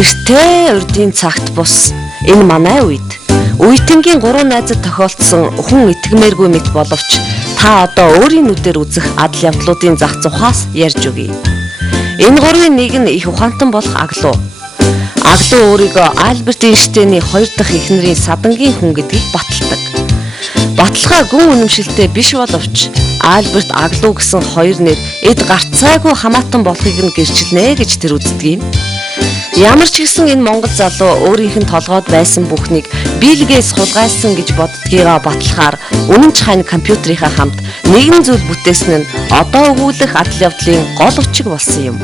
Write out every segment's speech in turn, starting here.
Эртээ урдын цагт бус энэ манай үед үеийнгийн 3 найзад тохиолдсон хүн итгэмээргүй мэт боловч та одоо өөрийн нүдээр үзэх адал явдлуудын зах зугаас ярьж өгье. Энэ гурвын нэг нь их ухаантан болох Аглуу. Аглуу өөрийгөө Альберт Эйнштейний 2 дахь эхнэрийн садангийн хүн гэдгийг баталдаг. Баталгаа гүн үнэмшилтэй биш боловч Альберт Аглуу гэсэн хоёр нэр эд гарцаагүй хамаатан болохыг нь гэрчилнэ гэж тэр үздэг юм. Ямар ч гэсэн энэ монгол залуу өөрийнх нь толгойд байсан бүхнийг Билл Гейтс хулгайлсан гэж боддгийгаа батлахаар үнэн чхайн компьютерийнхаа хамт нэгэн зүйл бүтээсэн нь одоо өгүүлэх адал явдлын гол учиг болсон юм.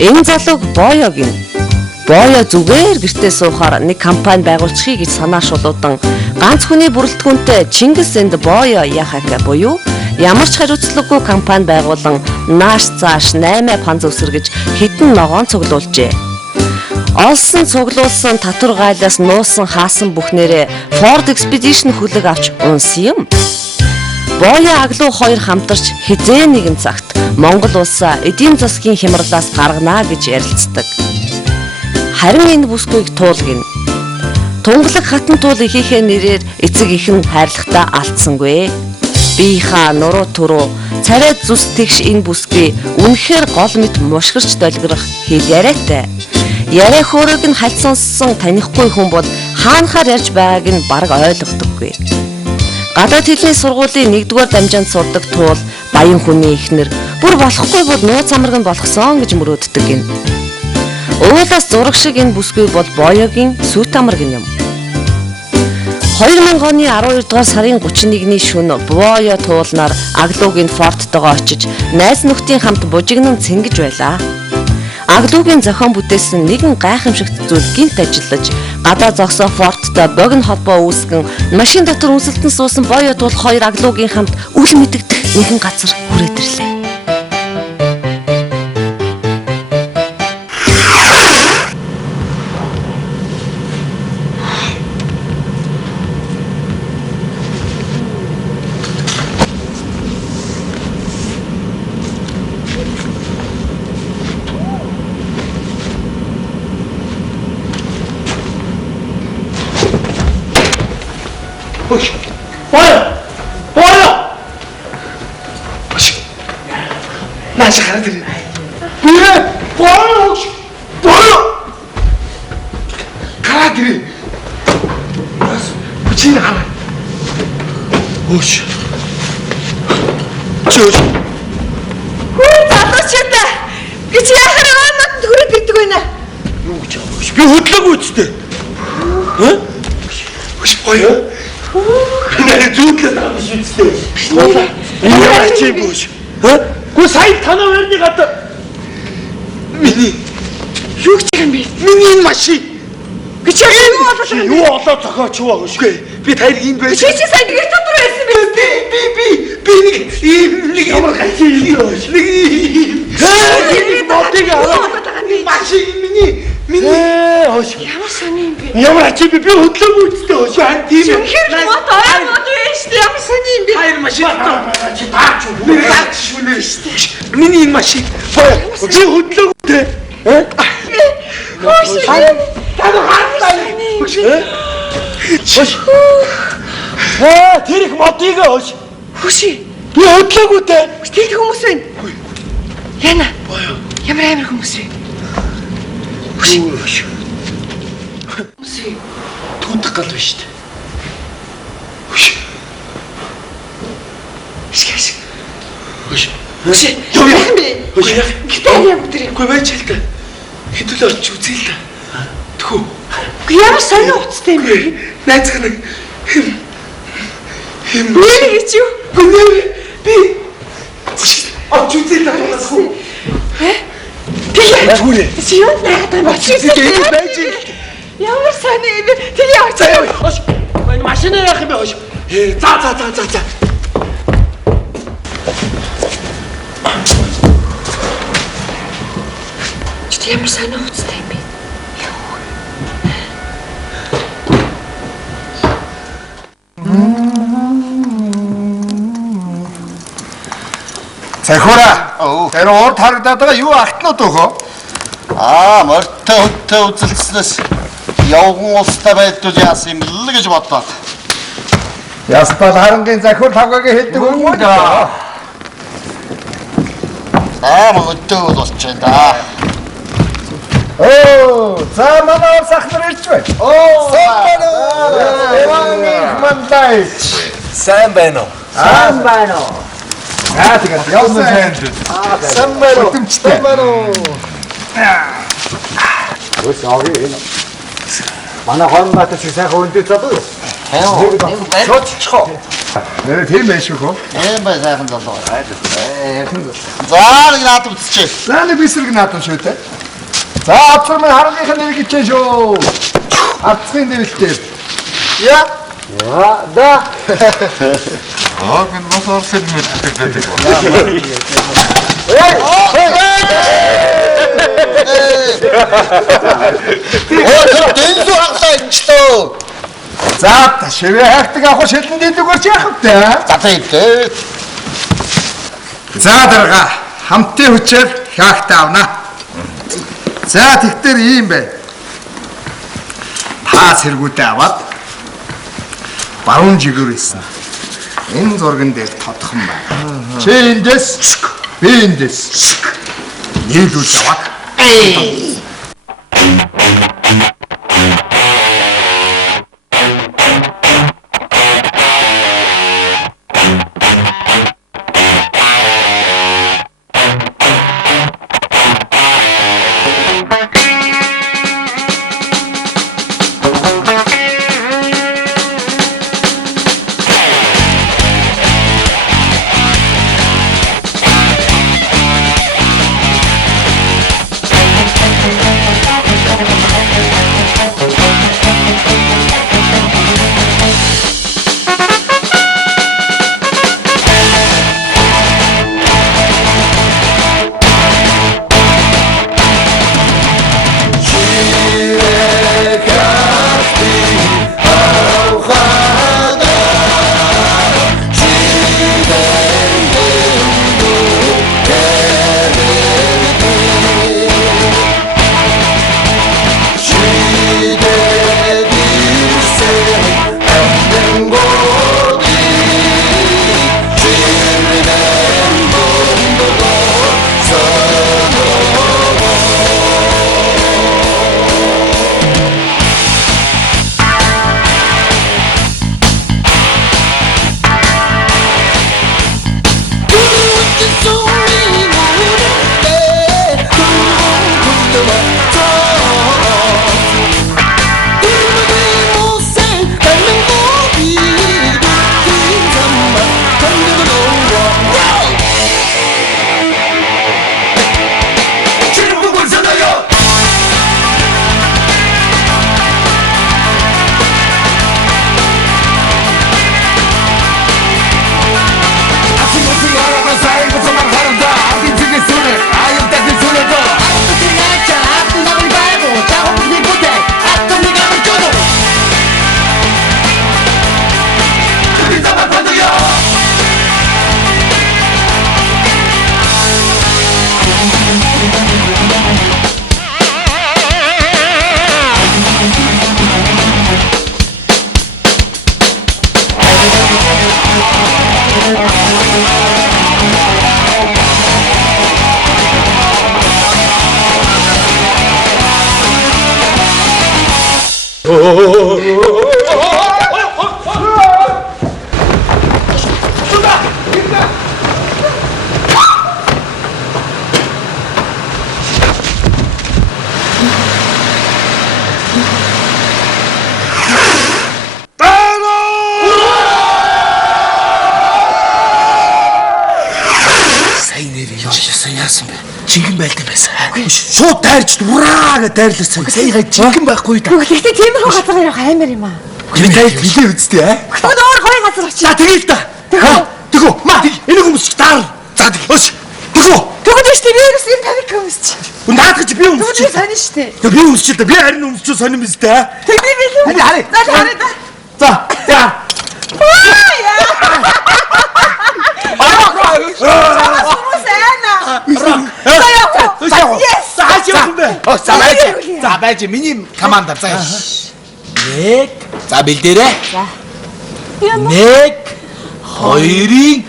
Энэ залууг Боё гин. Боё зүгээр гэртээ суухаар нэг компани байгуулчихъя гэж санаа шулуудан ганц хүний бүрэлдэхүүнтэй Чингис энд Боё Яхака буюу ямар ч хариуцлагагүй компани байгуулан нааш зааш 8 панз өсөргөж хэдэн ногоон цуглуулжээ. Олсон цуглуулсан татвар гайлаас нуусан хаасан бүхнээрээ Ford Expedition хүлэг авч унсан юм. Боё Аглуу хоёр хамтарч хизээ нэгэн цагт Монгол улсаа эдийн засгийн хямралаас гаргана гэж ярилцдаг. Харин энэ бүсгүйг туулгина. Тунгалаг хатан туул ихийнхээ нэрээр эцэг их нь хайрлагатаа алдсангүй. Бийха нуруу түрүү царайд зүс тэгш энэ бүсгүй үнэхээр гол мэт мушгирч долгирох хэл яриатай. Яриа хөөрөг нь хальт сонссон танихгүй хүн бол хаанахаар ярьж байгааг нь бараг ойлгодоггүй. Гадаад хэлний сургуулийн 1-р дамжаанд сурдаг туул баян хүний эхнэр бүр болохгүй бол нууц амраг нь болгосон гэж мөрөөддөг юм. Уулаас зураг шиг энэ бүсгүй бол Боёгийн сүт амраг юм. 2000 оны 12 дугаар сарын 31-ний шөнө Боё туулнаар Аглуугийн форттойгоо очиж найз нөхдийн хамт бужигнан цэнгэж байлаа. Аглуугийн зохион бүтээсэн нэгэн гайхамшигт зүйл гинт ажиллаж Гадаа зогсоо форттой богино холбоо үүсгэн машин дотор үнсэлтэн суусан боёо тул хоёр аглуугийн хамт үл мэдэгдэх нэгэн газар хүрээд ирлээ. Боё! Нааш хараад ирээ. Боё! Хараад ирээ. Чи хараа. Өөш. Чөөш. Залуучуудаа гэж яхаар надад хүрээд ирдэг байна. Юу гэж аа? Би хөдлөөгүй үстэй. Хэ? Боё. Нэр зүудлээ авах шийдтэй. Яа чи бууш. Хэ? Гү сайн танаа өрний гадаа. Миний Юу гэж юм бэ? миний машин. Гэж юу болов? Юу олоо зохиоч юу агашгүй. Би таяр энд байж. Чи сайн гэр дотор байсан бэ? Би нэг ямар гачи юм. Нэг мотыг аваа. Машин миний хөөш. Ямар сони юм бэ? Ямар ачи би хөдлөөгүй үстэй хөөш. Тийм. Хэр мод байна шүү дээ. Ямар сони юм бэ? Хайр машин чи таач юу? Би таач шүнээр шүү дээ. Миний энэ машин. Би хөдлөөгүй дээ. Хөөш. Таны хаалтай. Хөөш. Тэр их мотыг хөөш. Хөөш. Би хөдлөөгүй дээ. Тэр хүмүүс байна. Яна. Ямар амар хүмүүс вэ? Хөөш. Түндх гал байна шүү дээ. Шиш. Хөөш. Хөөш. Юу яа? Хөөш. Хөөш. Гитар яг өдрөө. Гүй байж л та. Хэдүүл очиж үзье л та. Тхүү. Ямар сони уцтай юм бэ? Найзах нэг хэм. Нэр гэж юу? Би очиж үзье л та. Тхүү. Тэгээ. Түрээ. Чи юу наагаад байна? Очиж үзье л байж. Ямар сони юм бэ? Тэгээ очиж. Хөөш. Энэ машинаа яах юм бэ хөөш? За. Чи ямар сони уцтай юм бэ? Захиураа. Тэр урд харагдаад байгаа юу алтнууд өгөө? Морьтой хөттэй үзэлцснээс явган устай байдгүй яасан юм л гэж бодлоо. Яспал харангийн захиур тавгагийн хэлдэг юм уу да? Морьтой бол болчихно да. За манай сахнаар ирж байна. Сайн байна уу? Сайн байна уу? Тэгээд явсан сайн. Сайн байна уу? Сайн байна уу? Өөс аагийн манай хонбат чи сайхан өндөж чадуу юу? Шоцчихоо. Нэр тийм байх шүү хөө. Эм бай сайхан залуу. За нэг наадам үзчихээ. За нэг бисрэг наадам шүү дээ. За авцар минь харангийн нэр гिचээ шүү. Авцгийн нэрэлтэй. Я. Да. Гэн бас орсон юм байдаг. Дэнзүү хангалаа инчлөө. За шивээ хайртаг авах шилэн дэлгүүр чи яах вэ? За тийм. За дарга хамтын хүчээр хаахтаа авна. За тэгтэр ийм бай. Та сэргүүтээ аваад баруун жигүүр исэн. Энэ зурган дээр тодхон байна. Чи эндээс би эндээс нийлүүлж аваад. Яасан бэ? Жинхэнэ байлдан байсан. Шууд дайрч ураа гэж дайрларсан. Саяга жинхэнэ байхгүй да. Гэхдээ тиймэрхүү газар явах аймар юм аа. Би дайрч билээ үсттэй аа. Өөр гоё газар очив. За тэгэл да. Тэгөө. Маа энэ хүмүүс ч даар. За тэгэл. Тэгөө. Тэгвэл шүү дээ би ерөөс энэ тавик хүмүүс чи. Наад гэж би өмсч. Тэгвэл сонин шүү дээ. Тэг би өмсч дээ. Би харин өмсч сонин биз дээ. Тэг би билээ. Хари. За. За байж миний командаар за. Нэг. За бэлдээрэй. За. 1 2-ийн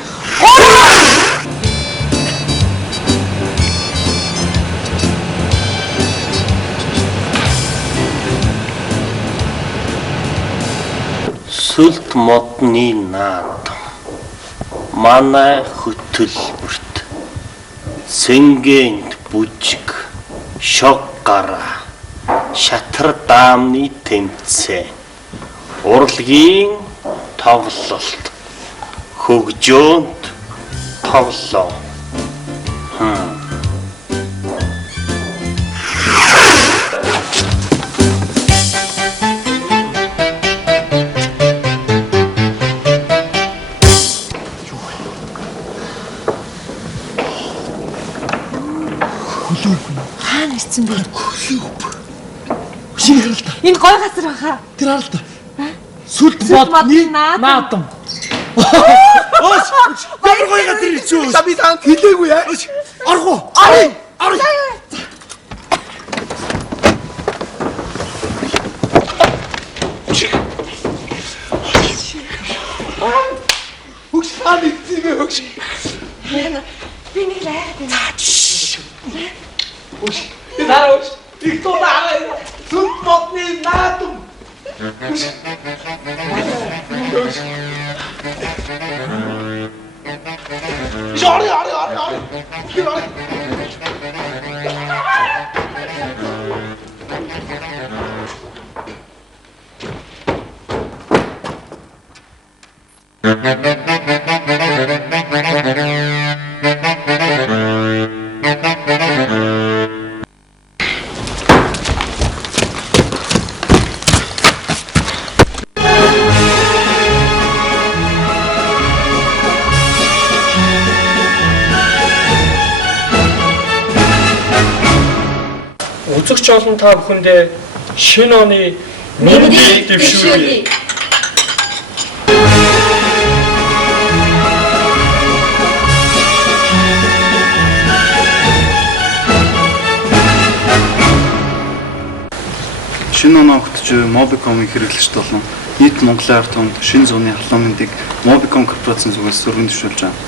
Сүлт модны наад манай хөтөлбөрт Сэнгэнд бүжиг шог гараа шатар даамны тэмцээн урлагийн тоглолт хөгжөөнд тоглоо. Хаана ирсэн бэ? Шинэ л да. Энэ гоё газар баха. Тэр харал да. Сүлт модны наадам. Өөш. Ямар гоё газар ирчихв. За би танд хэлээгүй яа. Орго. Ори. Хөгш хаа нэгцээ бэ хөгш. Би нэг лайгаад байна. Хөгш. Нараач. Их тонаа. Сүлт модны наадам. Үзэгч олон та бүхэндээ шинэ оны мэндийг дэвшүүлье. Шинэ оноо хөтж Mobicom-ыг хэрэглэгч болон нийт Монголын ард түмэнд шинэ зууны халуун мэндийг Mobicom корпорацийн зүгээс сөргөн дэвшүүлж байна.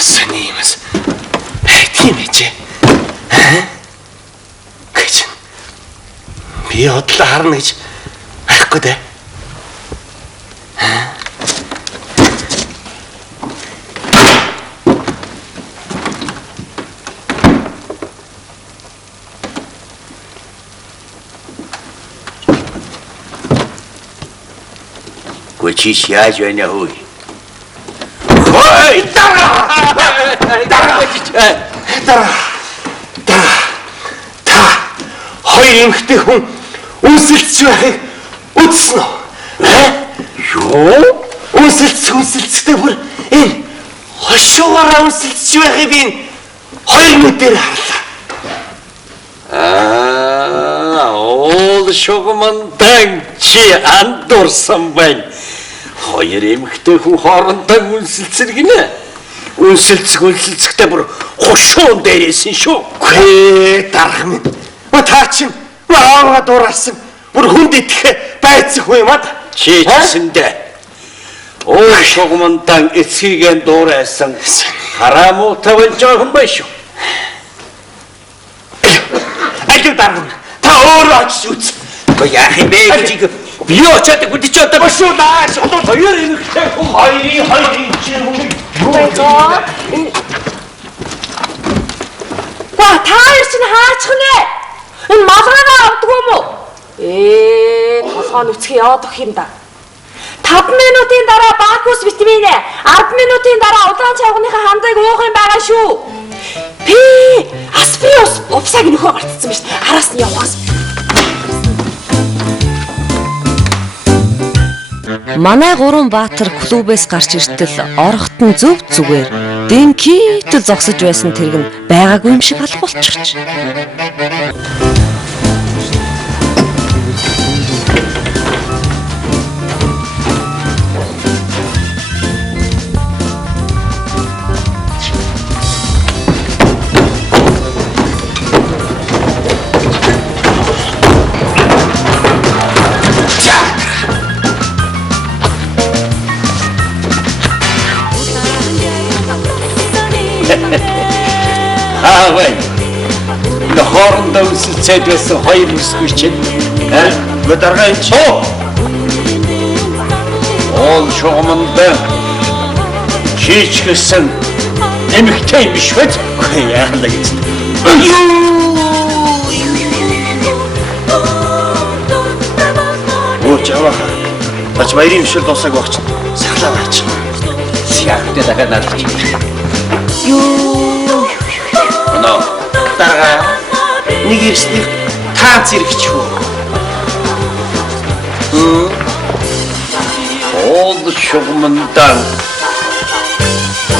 Сони юмс. Тийм ээ. Гэж. Би одлоо харна гэж арахгүй дээ. Чиш яаж байна хөөе? Ой, дараа. Хоёр эмэгтэй хүн үнсэлж байхыг үзсэн үү? Юу? Үнсэлцтэй бүр энэ хошуугаараа үнсэлж байхыг би хоёр нүдээр харлаа. Ол шугамандан чи андуурсан байна. Хоёр эмэгтэй хүн хоорондоо үнсэлцэр гинэ. Үнсэлцэхтэй бүр хошуун дээрээсэн шүү. Гүй дарах минь. Та чинь ааваа дуурсан. Бүр хүнд идэх байцах юм ад. Чи чсэндэ. Ол шугамандан эцгийгэн дуурайсан. Харамуутай болж байгаа юм байна шүү. Алив дарах. Та өөрөө очиж үз. Гүй яах юм бэ гэж би очоод гүдэж одоо бошуулаа. Хоёр эмэгтэй хүн хоёрын чинь хүн. Та хоёр чинь хаачих нэ? Энэ малгайгаа авдаг юм уу? Толгой нүцгий яваад өгөх юм да. 5 минутын дараа бакус витамин 10 минутын дараа удаан чавгийнхаа хамтыг уух юм байгаа шүү. Би асприус увсаг нөхөө мартсан ба шүү. Араас нь яваас. Манай гурван баатар клубээс гарч иртэл орохт нь зөв зүгээр дэнкийтэл зогсож байсан тэрэг нь байгаагүй юм шиг алгуулчихч. Авай. Нохорондоо үсэлцээд байсан хоёр бүсгүй чинь. Дарга энэ чи. Ол шугамандан чийч гэсэн эмэгтэй биш үү? Яахлаа гэсэн. Чаваа. Тач баярын бишэл дуусаг багч. Сахлаа багч. Яахтай дахиад надад чи. Юу. Оноо. Дарга. Нэг ирсний таац ирэх хөө. Ол шугамандан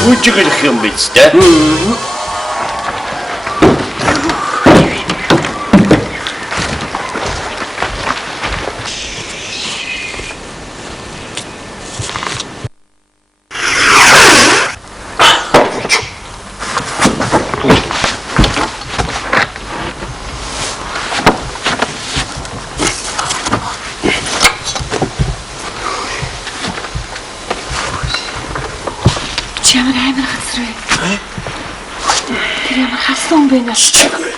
үжиглэх юм биз дээ. Ямар амар газар вэ? Тэр ямар халуун бэ нэ? Чимгүй.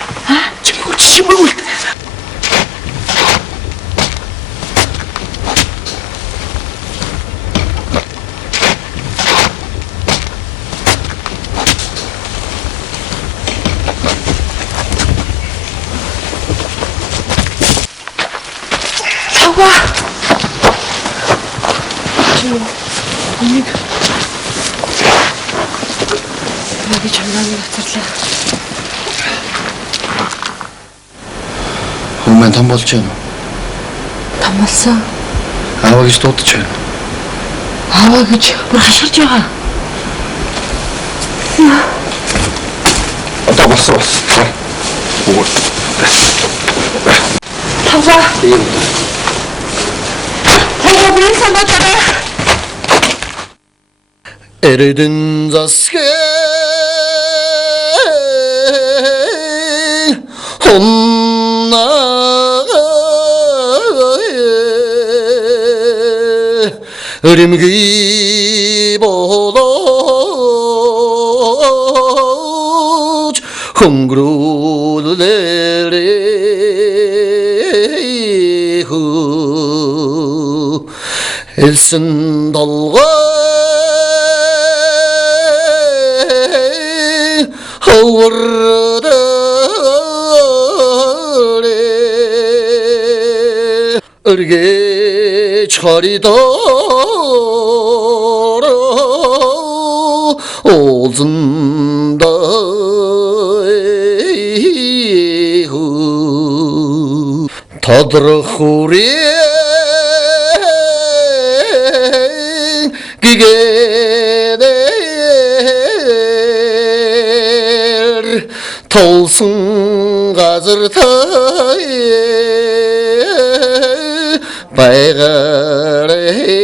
Сава. Нэг чамраг нацарлаа. Хүмүүс том болж байна уу? Том болсон. Аава гэж дуудаж байна. Аава гэж бүр хашгирч байгаа. Одоо болсон. Та Хаваа. Тийм. Хаваа би санаатаа. 에르든 자스게 혼나가에 어림기보다 헝그루레레후 일순달과 허워르다래 örge çarida olzunda tadrıhuri gigeler tolsun gazırtayı baygarehu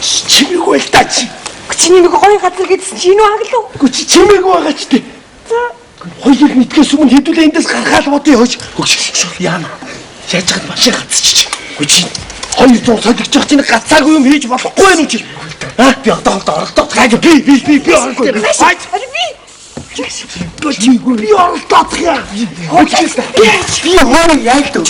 Чимээгүй л та чи. Чиний нэг гоё газар гэдсэн чи энэ аглуу. Үгүй чи чимээгүй байгаа ч тий. За. Хоёулыг мэдгээс өмнө хэдүүлээ эндээс гаргаал бодъё хөөж. Яана. Яаж чад машин гацчих. Үгүй чи 200 солигч явах чинь гацаагүй юм хийж болохгүй юм чи. Би одоо оролдоод гайг би орохгүй. Би Би оролдоод яа. Би хоо яа дөө.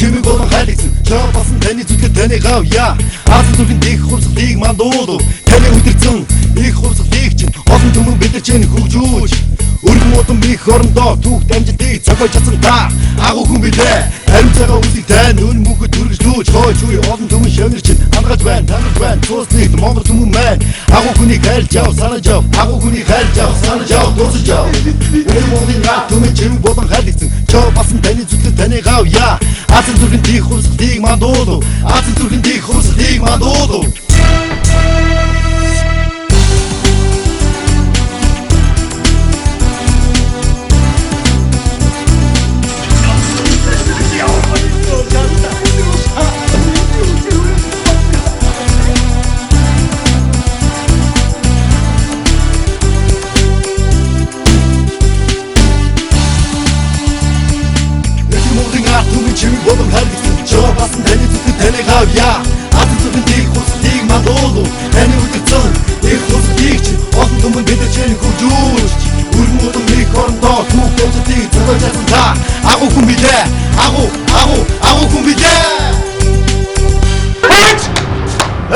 Чимэг болон хайлигсан Жоо басан таны зүтгэл таны гавья Аасан зүрхэн дэх хурцлыг мандуулу Таны үдирцэн их хурцлыг чинь Олон түмэн бидэр чинь хөгжүүж Өргөн удам их орондоо түүх дамжилтыг цогой чадсан та Агуу хүн билээ Харин цагаа үсийг тань өн мөхөд түргжлүүж Хойч үе олон түмэн шөнөр чинь Хангаж байна, танаж байна Цусныг Монгол түмэн маань Агуу хүнийг хайлж ав, санаж ав Агуу хүнийг хайлж ав, санаж ав, дуусаж ав Монголын гар түмэн чимэг болон хайлигсан Жоо басан таны зүтгэл таны гавья Аасан зүрхэн дэх хурцлыг мандуулу Аасан зүрхэн дэх хурцлыг мандуулу Чимэг болон хайлигсан Жоо басан таны зүтгэл таны гавья Аасан зүрхэн дэх хурцлыг мандуулу Таны үдирцэн их хурцлыг чинь Олон түмэн бидэр чинь хөгжүүж Өргөн удам их орондоо түүх дамжилтыг цогой чадсан та Агуу хүн билээ Агуу хүн билээ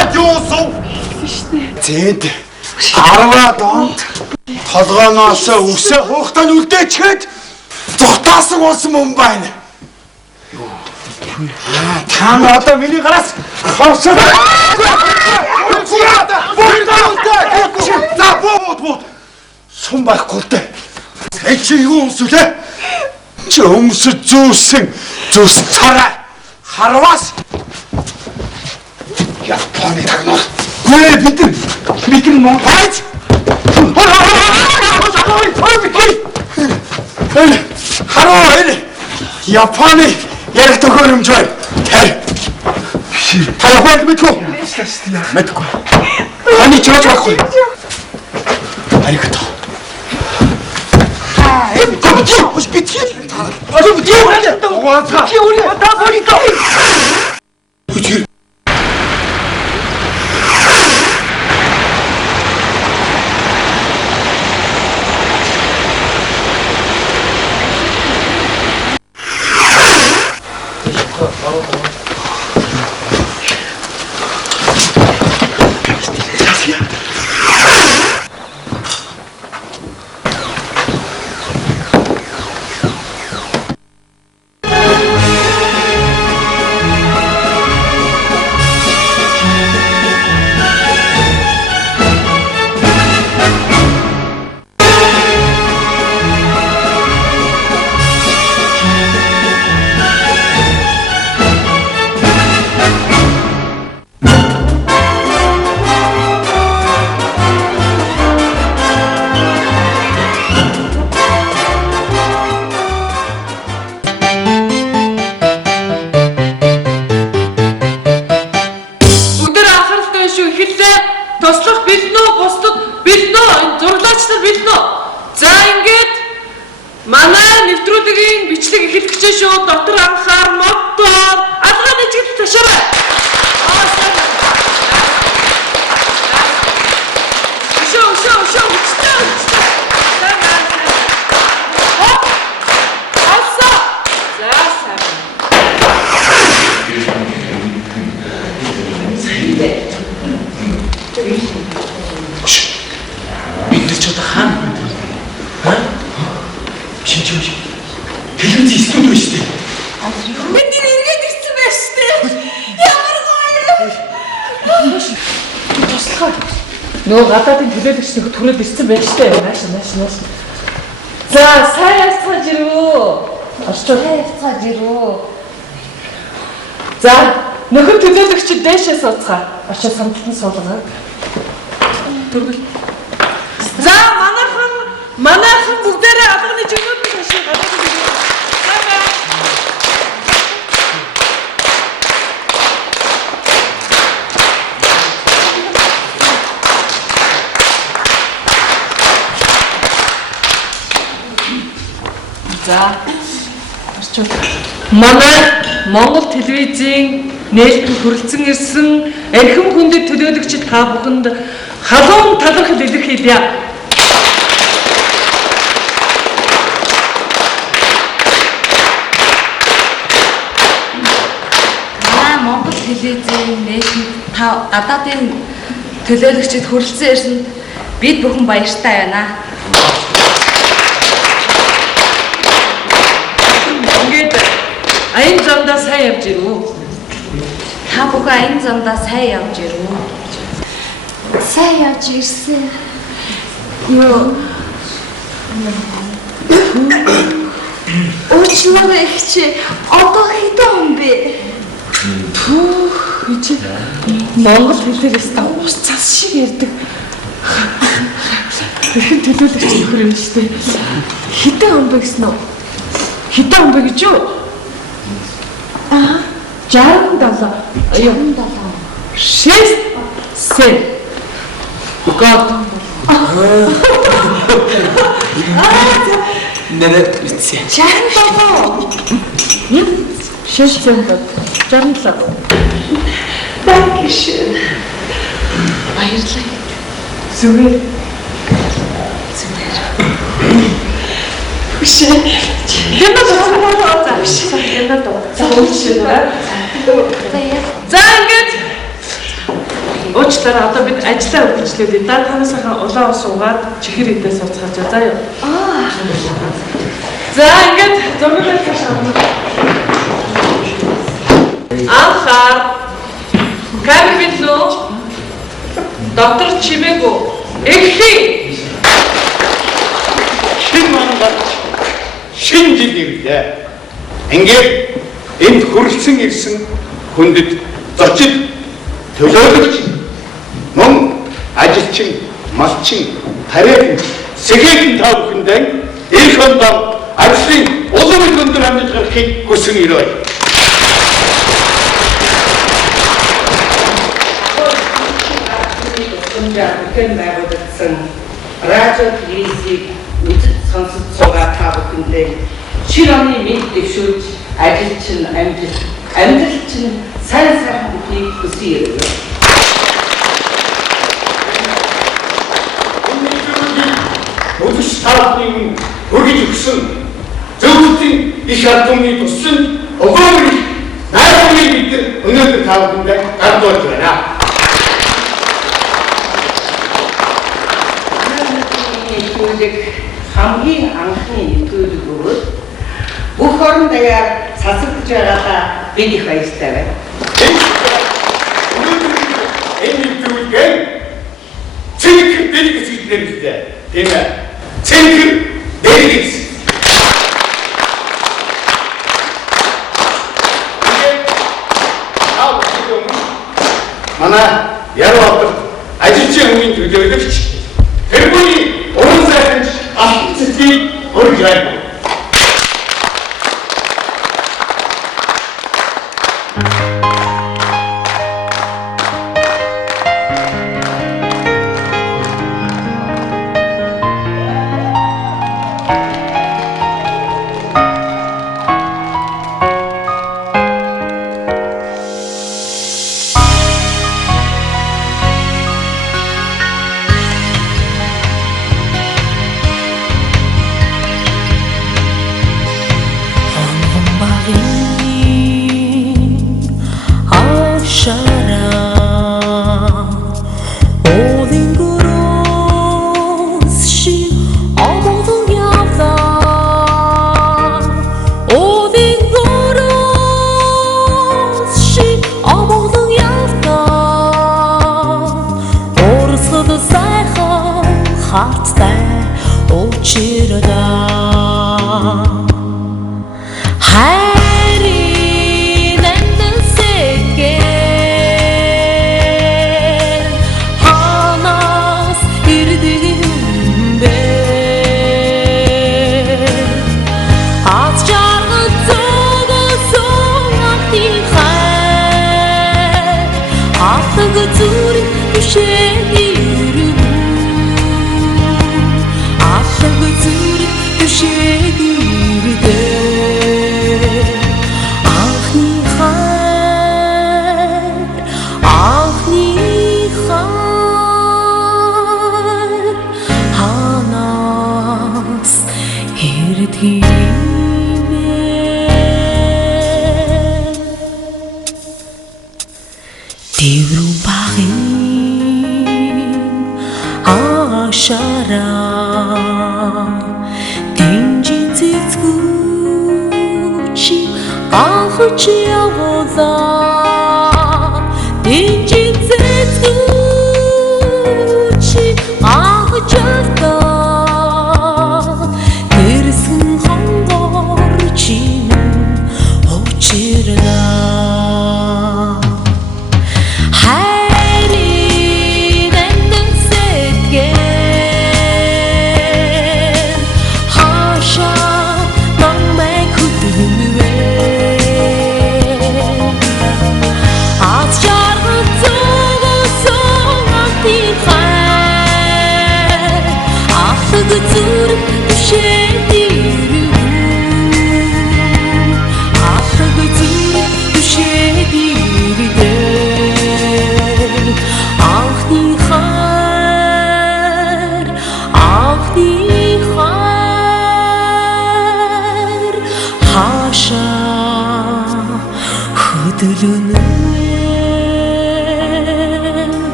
Эдюсов Зэнд 10 донд толгооноос үсээ хуухтаа үлдээчихэд зуртаасан болсон юм байна. Та одоо миний гараас хавсаа. За бод. Сум байхгүй дээ. Энд чи юу өмсвлээ? Чи өмсөж зүүсэн царай. Харвас. Японы тагнаа. Гүй бид мөн хайж. Хараа. Японы яг тохиромж бай. Та японд мэдгүй. Мэдгүй. Ани чөөж байхгүй. Аригато. телевиз студио шүү дээ. Бид эргээд ирсэн байх шүү дээ. Ямар гоё. Туслахаа. Нөө гадаадын төлөөлөгч нэг төрөл ирсэн байж тээ. Нааш. За, сайн яцгааж ирвөө. Орчоо яцгааж ирвөө. За, нөхөр төлөөлөгчд дээшээ сууцгаа. Очоо самталтан суулгаа. Төргөл. За, манайхан бүгдээрээ алганы жигүүд машин гадаад ирээ. За, орчоо. Манай Монгол телевизийн нээлттэй хүрэлцэн ирсэн архим хүндэт төлөөлөгчид та бүхэнд халуун талархал илэрхийлье. Монгол телевизийн нээлттэй та гадаадын төлөөлөгчид хүрэлцэн ирсэнд бид бүхэн баяртай байна. Аян замдаа сайн явж ирвүү. Та бүхэн аян замдаа сайн явж ирвүү. Сайн явж ирсэн. Уучлаарай эгч. Одоо хэдэн он бэ? Чи Монгол хэлээрээс та ус цас шиг ярьдаг. Хэрхэн төлөөлөгч нөхөр юм шүү дээ. Хэдэн он бэ гэсэн үү? Хэдэн он бэ гэж юу? 67. Аюу. 6 7. God. Нэрэ үтсэ. 67. 67. Dankeschön. Баярлалаа. Зүгээр. Хүшээ. За ингээд уучлаарай одоо бид ажиллаа үргэлжлүүлээ. Да танасаа улаан ус уугаад чихэр идээ сууцгааж заа юу. За ингээд зургийг тавьсан. Анхаар камбитлөө доктор чимээгөө эхлэе. Шинэ жил ирлээ. Ингээд энд хүрэлцэн ирсэн хүндэт зочид төлөөлөгч мөн ажилчин, малчин, тариачин, сэхээхэн та бүхэндээ эх ондоо ажлын улам их өндөр амжилт гаргахыг хүсэн ирээ. Гэн байгуулагдсан радио телевизийг үзэж сонсож байгаа та бүхэндээ шин оны мэд дэвшүүлж ажилчин амьдрал чинь сайн бүхнийг хүсье. Өдөс таахныг өргөж өгсөн зөвхөн их албаны туссан огоомор найрамыг бид өнөөдөр та бүхэндээ гардуулж байна. хамгийн анхны нэтгүүлэг өгөөд бүх орон даяар цацагдж байгаадаа бид их баяртай байна. Энэ нэтгүүлгээ цэнхэр дэлгэц гэж нэрвэжтэй. Тийм ээ. Цэнхэр дэлгэц. Манай яруу авдаг ажилчин хүмүүсийн төлөөлөгч тэрбуний уран сайханч алтан цэцгийг өргөж байна.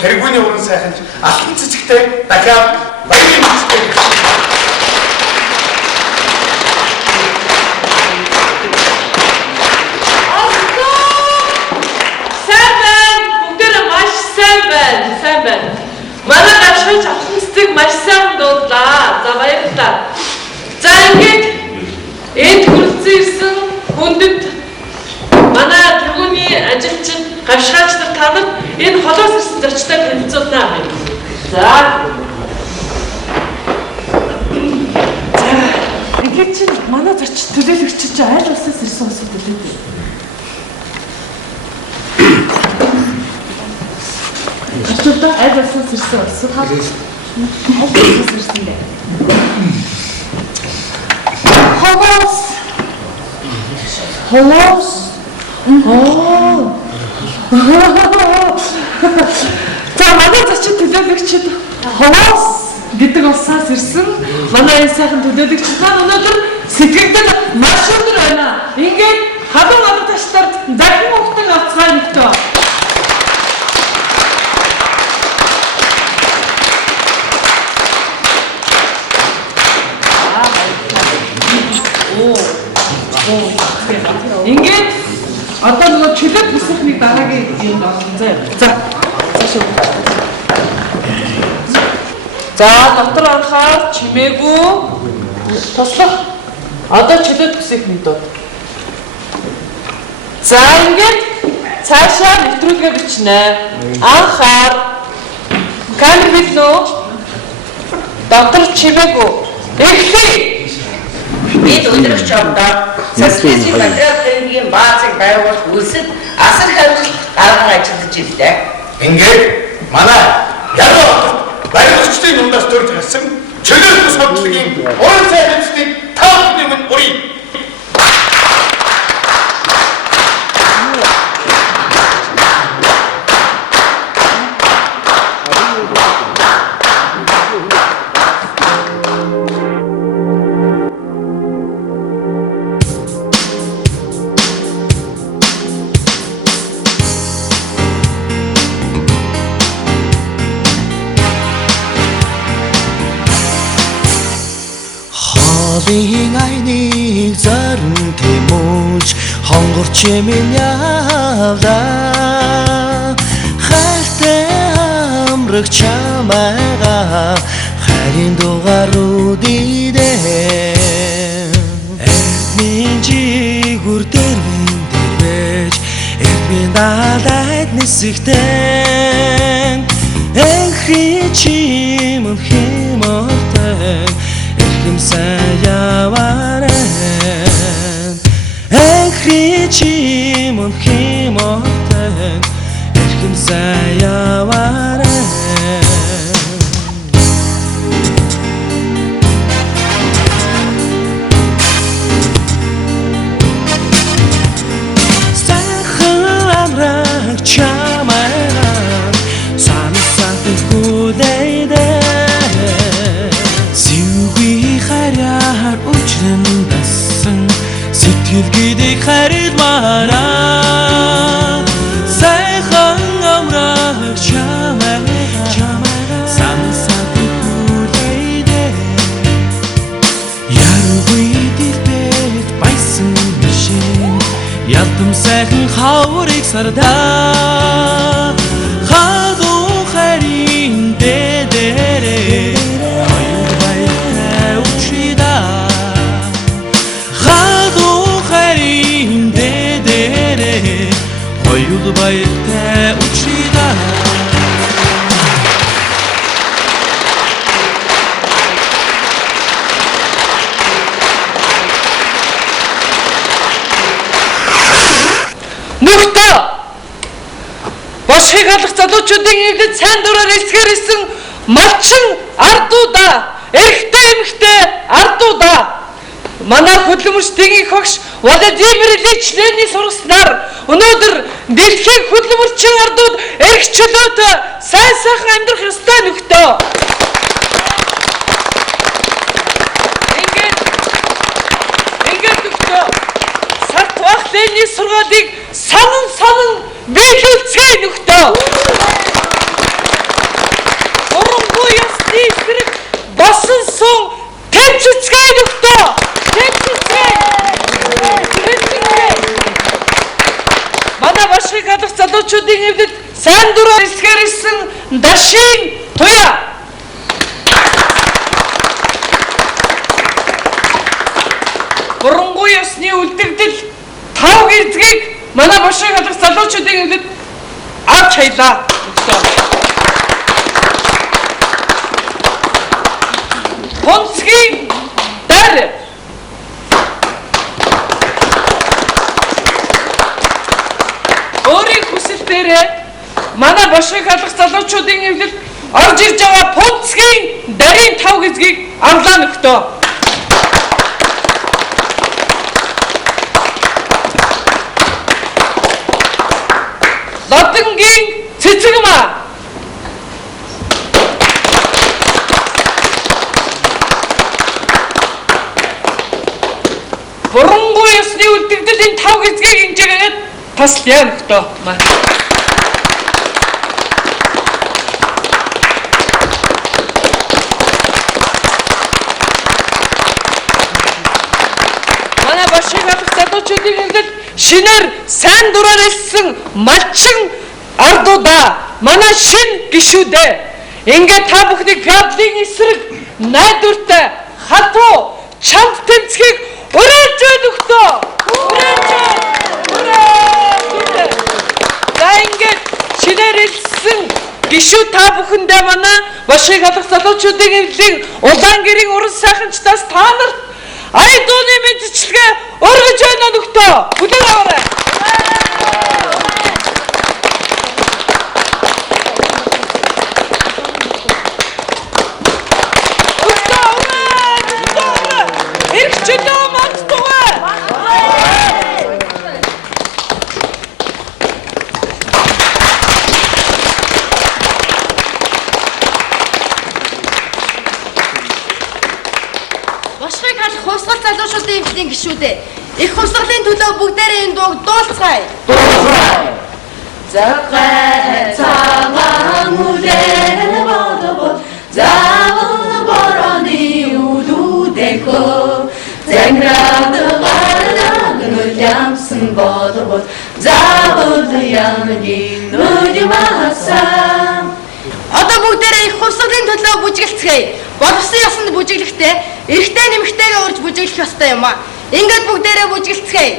тэргүүний уран сайхан алтан цэцэгтэй дахиад баярын мэндтэй. Сайн байна. Бүгдээ маш сайн байна. Манай гашгүйч алтан цэцэг маш сайн дуулаа. За баярлалаа. За ингээд энд хүрэлцэн ирсэн хүндэт манай тэргүүний ажилчин гашгаач нар танад энэ холоос ирсэн зочдтой танилцуулнаа. За. Ингээд чинь манай зочин төлөөлөгч чинь аль улсаас ирсэн хүмүүс төлөөд. Зөвхөн аль улсаас ирсэн улс та аль улсаас ирсэн бэ? Холоос. За манай зочин төлөөлөгчд холоос гэдэг улсаас ирсэн манай энэ сайхан төлөөлөгч маань өнөөдөр сэтгэгдэл маш өндөр байна. Ингээд хадуу гадар таштарт дахин ухтан авцгаа нэгтөө. Ингээд одоо нөгөө чөлөөт бүсэхний дараагийн юм болсон заа. За. Цаашаа. За дотор анхаар чимээгүй туслах. Одоо чөлөөт бүсэхний дууд. За ингээд цаашаа нэвтрүүлгээ бичнэ. Анхаар камер хэлнэ. Дотор чимээгүй. Эхлэе. Бид өдрөгч ордоо социалистик патриотын баазыг байгуулах үйлсэд асар хариуцлага гарган ажиллаж ирлээ. Ингээд манай ялуу баярлагчдын дундаас төрж гарсан чөлөөт бус хөдөлгөөний уран сайхан эцгийг та бүхний өмнө хүргэе. Монголын айныг зорин тэмүүлж хонгорч минь явлаа хайртай амраг чамайгаа хайрын дугаарууд идэх Эрдмийн жигүр дэрвэн дэрвэж Эрдмийн даалайд нисэгтэн Эхри чимэн химортай Эрхэмсэн яваарэн Эхри чимэн химортай Эрхэмсэн яваарэн Сэтгэлгийдийг харилмаараа сайхан амрах чамайгаа санасаад хүлээдэ Яргүй дэлбэж байсан мишин Ялтам сайхан хаврыг сардаа Хадуу харин дээрээ Оюун баяртай учридаа Оюун баяртай учридаа Нүхтөө бошгийг алах залуучуудын эвлэд сайн дураар илтгэр исэн малчин ардуудаа эрэгтэй эмэгтэй ардуудаа манай хөдөлмөрчдийн их огш Владимир Ильич Ленин сургаснаар өнөөдөр дэлхийн хөдөлмөрчин ардууд эрх чөлөөтэй сайн сайхан амьдрах ёстой нүхтөө. Ингээд нүхтөө сарт бах Ленин сургаалыг санан биелүүлцгээе нүхтөө. Урангуй ёсны эсрэг басан сун тэмцэцгээе нүхтөө. Манай бошгийг алах залуучуудын эвлэлд сайн дураар илтгэр исэн дашийн туяа. Бурангуй ёсны үлдэгдэл 5 гэрзгийг манай бошгийг алах залуучуудын эвлэлд авч хаялаа. Хонцгийн дар өөрийн хүсэл дээрээ манай бошгийг алах залуучуудын эвлэлд орж ирж байгаа Пунцгийн дарийн 5 гизгийг авлаа нүхтөө. Лодонгийн цэцэгмаа Бурангуй ёсны үлдэгдэлийн 5 гизгийг инжээгээд таслая нүхтөө. Манай бошгийг алах залуучуудын эвлэлд шинээр сайн дураар илсэн малчин ардуудаа манай шин гишүүдээ ингээд та бүхнийг феодлын эсрэг найдвартай хатуу чамд тэмцэхийг уриалж байна нүхтөө. За ингээд шинээр илсэн гишүүд та бүхэндээ манай бошгийг алах залуучуудын эвлэлийн улаан гэрийн уран сайханчдаас та нарт ая дууны мэдчилгээ өргөж байна нүхтөө. Бүлээн аваарай. Бошгийг алах хувьсгал залуучуудын эвлэлийн гишүүдээ их хувьсгалын төлөө бүгдээрээ энэ дууг дуулцгаая. Загай цагаан үлэн бодогод заавал борооны үлүүдэх Занграад гараад нүлямсан болбол заавал ямгийн нүдмасаа. Одоо бүгдээрээ их хувьсгалын төлөө бүжиглцгээе. Боловсон ёсонд бүжиглэхдээ эрэгтэй нэмэгтэйгээ урьж бүжиглэх ёстой юм аа. Ингээд бүгдээрээ бүжиглцгээе.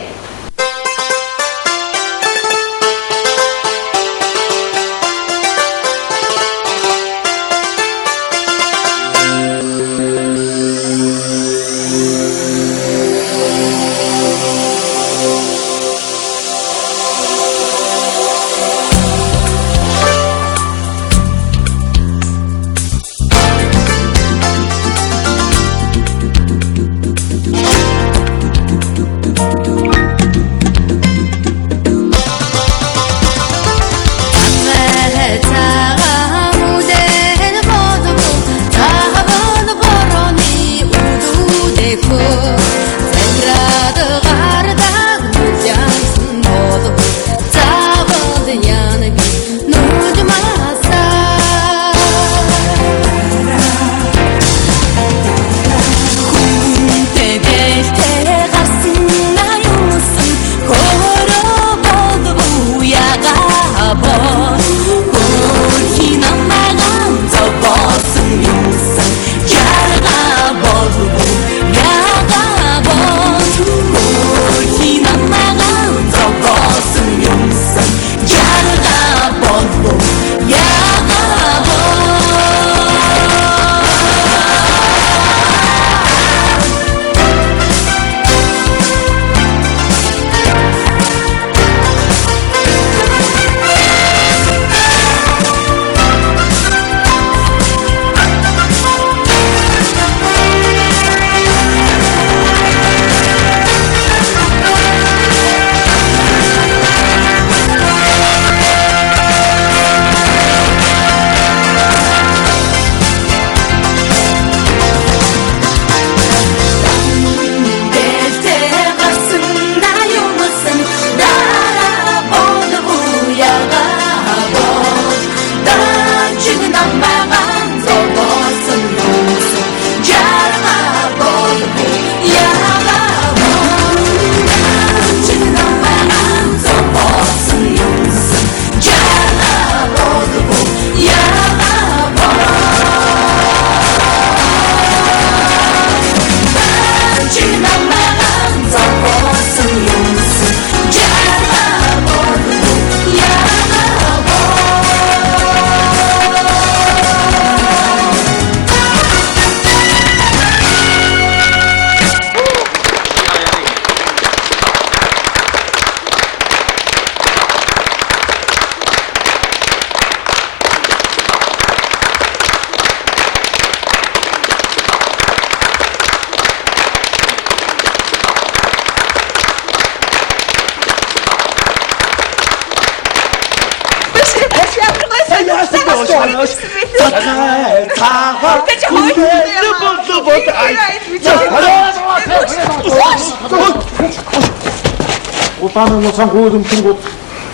Улааны мосан гүйдэмтэн гот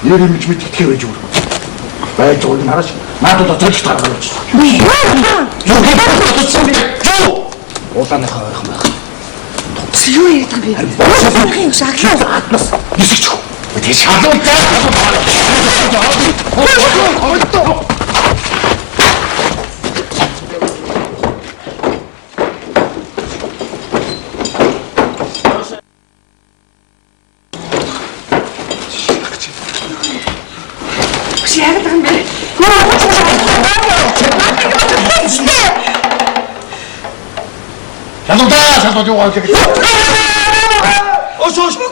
нэрэмж мэдтгэе байж өөр. Байж өөр мараш надад очих таргалж. Юу гэсэн бэ? Улааны хаврах мах. Юу яа та би? Босоо шаглаа. Атнас. Нисэж. Тэ шаглаа. Saldo eu aqui. Oxo.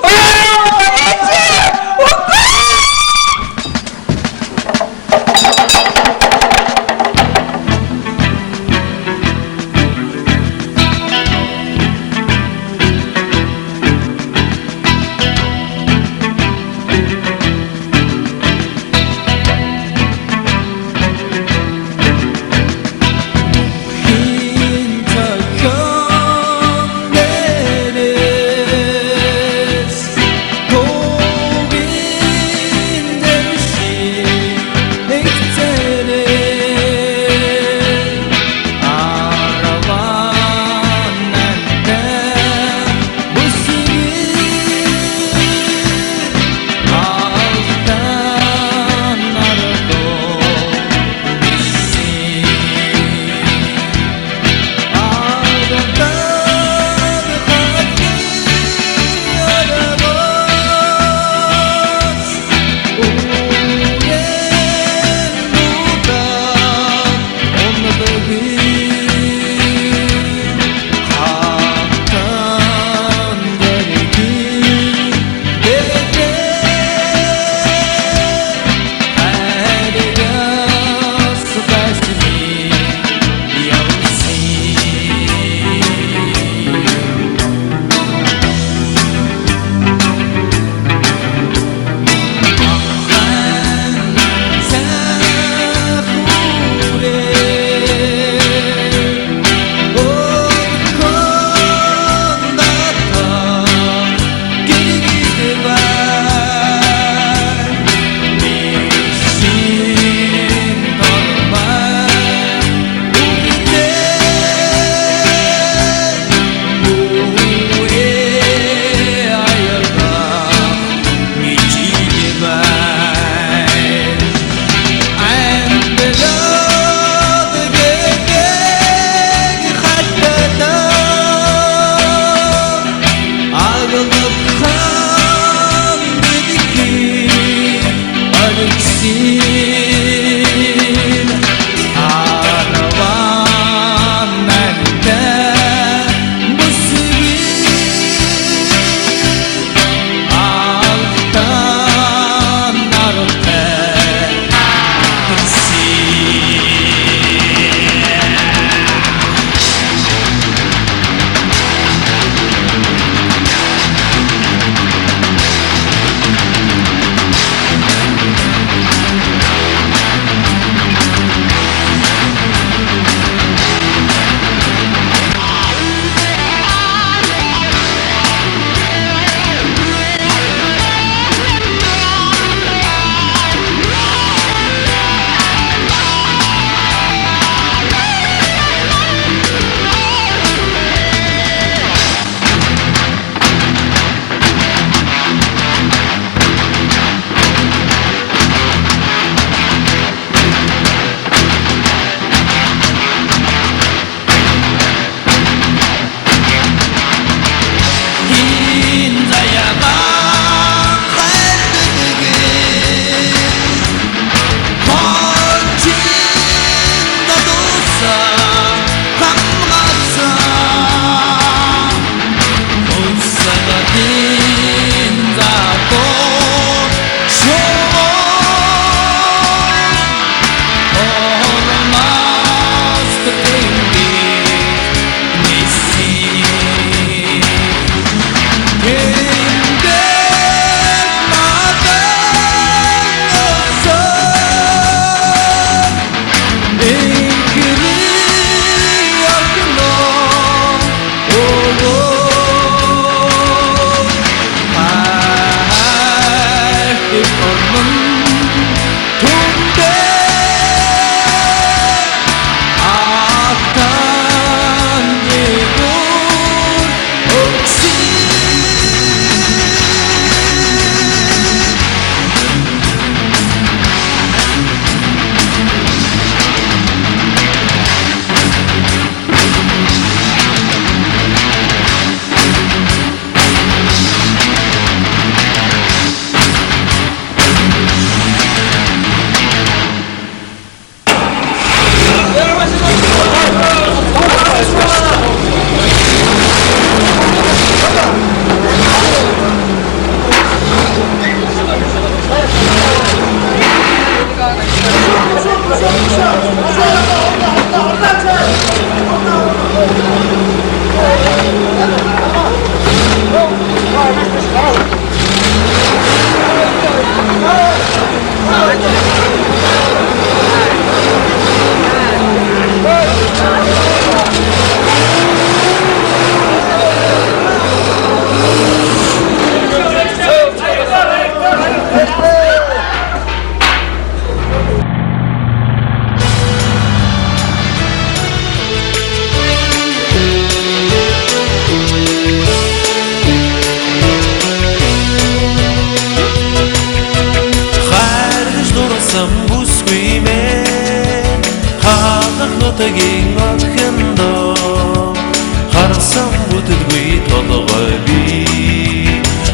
Хасан бүдэлгүй толгой би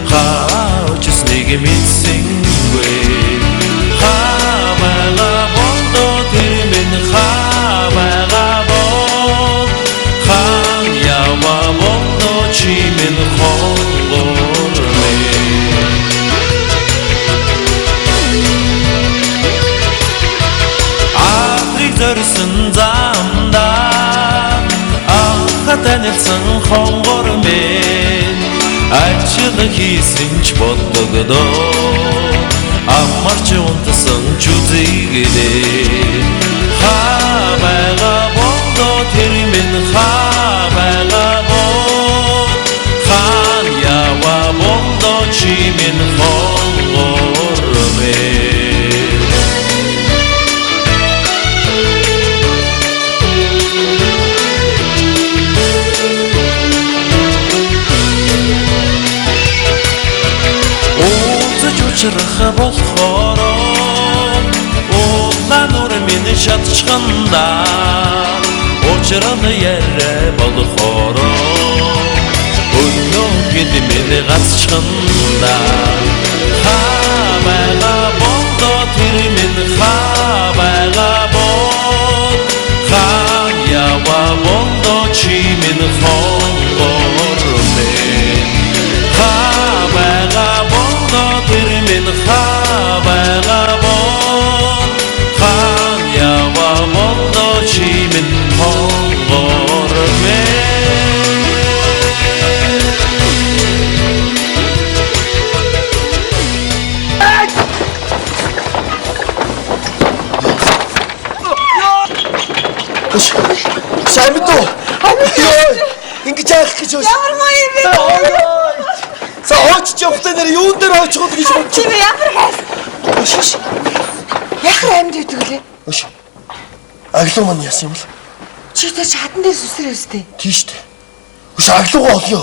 хаач нэг мэдсэнгүй хавага болдо тэр минь хавага бол хан ява болдо чи минь хонгорме Африк зорьсон замда танилцсан хонгор мен ажил хийсэн ч боддогдоо амарч унтсан чүзэгдээ хавага болдо тэр минь хавага бол хан ява болдо чи минь хонгор мен Чырха болохоро улаанур минь шатчганда очрол ярэ болохоро өнөө гэд минь гацчганда хавага болдо тэр минь хавага бол хан ява болдо чи минь хонгорме хавага болдо тэр минь хавага бол хан ява болдо чи минь хонгорме Сайн мэдв үү? Ингэж яах гэж байна? Ямар маяг юм бэ? За очиж явахдаа нэр юун дээр очих вэ гэж бодчих. Чи ямар хайс? Яхар амьд үйдэг лээ. Өш. Аглуу маань яасан юм бол? Чи тэр хатан дээр сүсэр өстэй. Тийш дээ. Өш аглуугаа олё.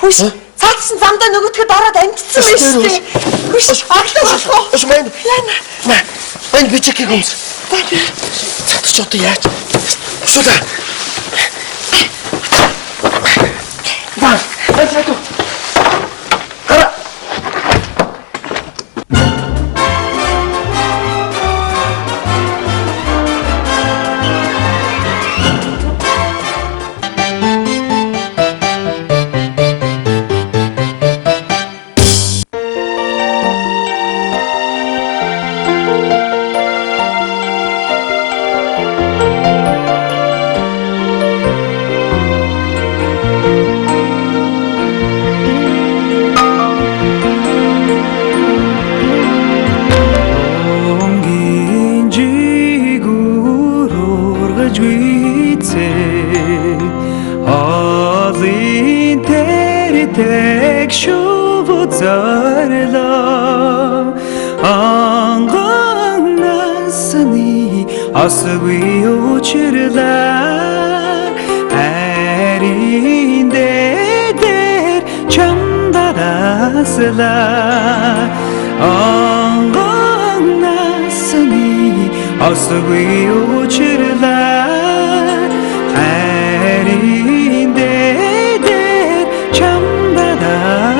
Хүш. Цаадсан замдаа нөгөөдгөө дараад амжицсан байж тээ. Хүш. Аглуу болохоо. Өш маань. Мань бичиг юмс. Цаадч одоо яаж? Өшөө. Ваа. Эцэдүү. Asgwi uçurlar erinde der çamdaraslar anganasını asgwi uçurlar erinde der çamdaraslar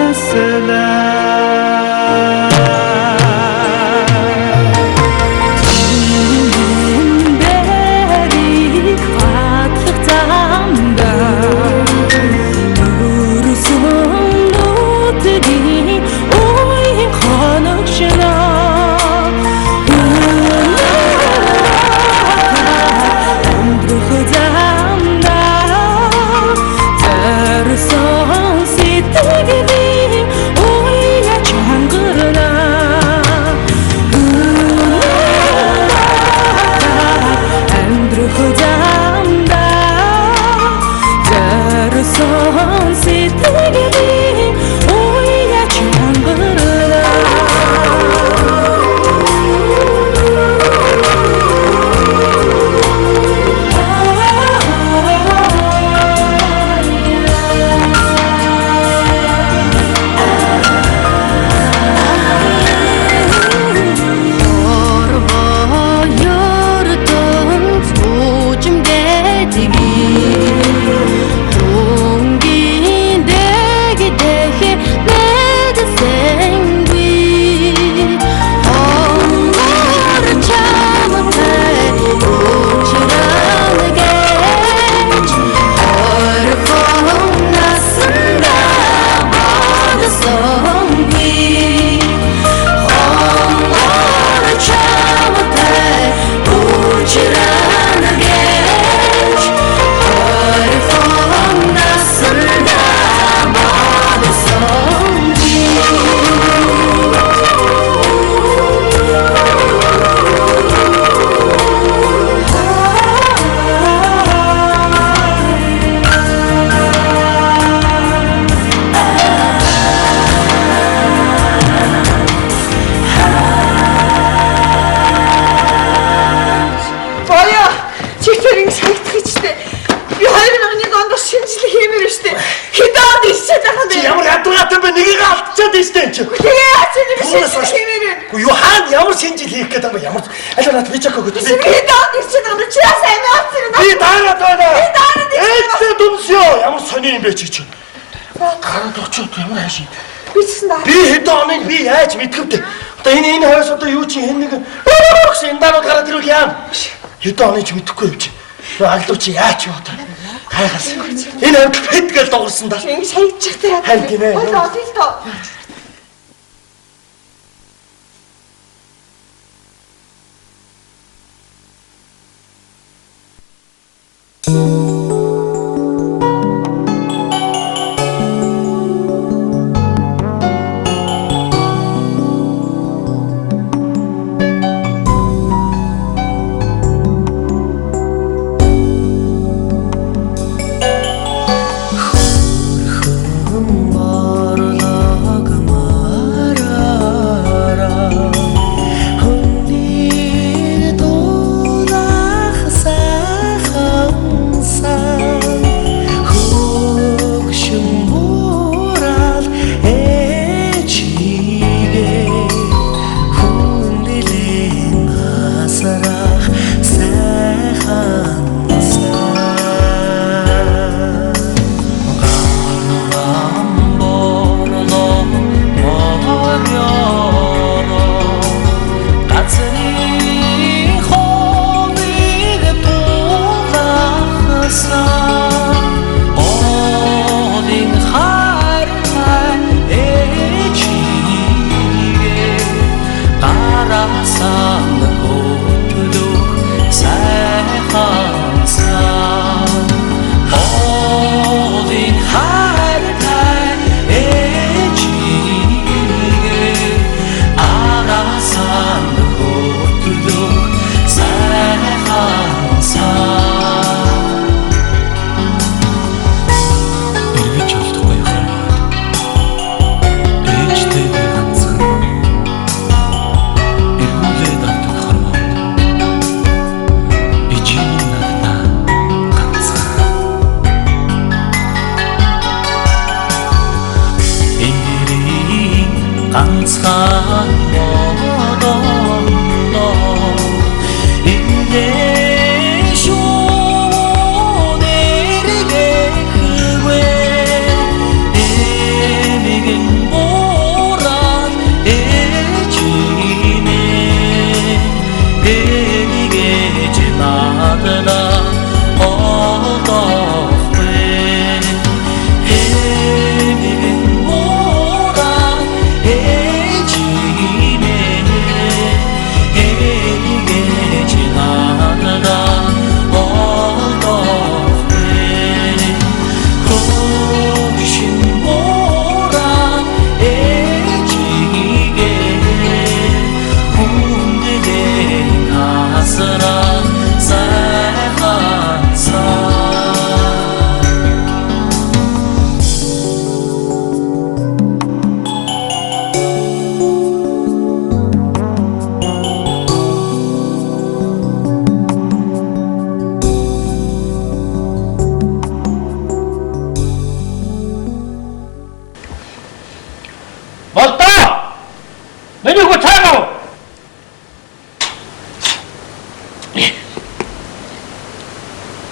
штэ чи. Тэгээ чи хэмээн. Юу хаана ямар шинжил хийх гэдэг юм ямар аль надад би чаког гэдэг. Би даад ирсэн юм чи сайн наац. Би дараад байна. Би дараад ирсэн. Эцээ дүмсё. Ямар сони юм бэ чи. Гараад очоод ямар хааши. Би ч наа. Би хэдэн оныг би яаж мэдхэвдэ. Одоо энэ хойс одоо юу чи хэн нэг гэсэн энэ дараад гараад ирвэл яа. Хэдэн оныг ч мэдэхгүй юм чи. Алдуу чи яаж юу одоо. Хайхаас. Энэ амт фэдгэл дуурсан даа. Ингэ шаягдчихтай яа. Харин тийм ээ. Одоо тийм тоо.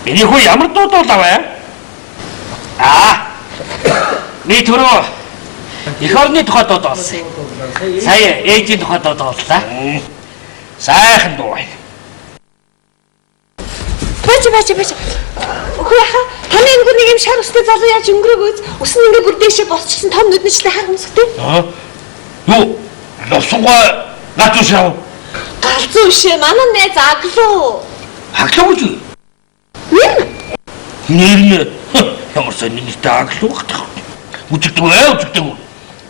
Миний хүү ямар дуудуулаа вэ? Би түрүү эх орны тухай дуудуулсан. Сая ээжийн тухай дуудууллаа. Сайхан дуу байна. Бач. Үгүй яха. Таны энэ нэг юм шар өстэй залуу яаж өнгөрөөгөөс өснө ингээ бүр дэшээ босчихсон том нүднэчлээ харамсагтай. Юу? Лосгоо натушаа. Галзуу шээ манай найз аглуу. Аглуу гэж юу? Нэрнэ. Ямар сони нэртэй аглуу гэх. Үжигдэг.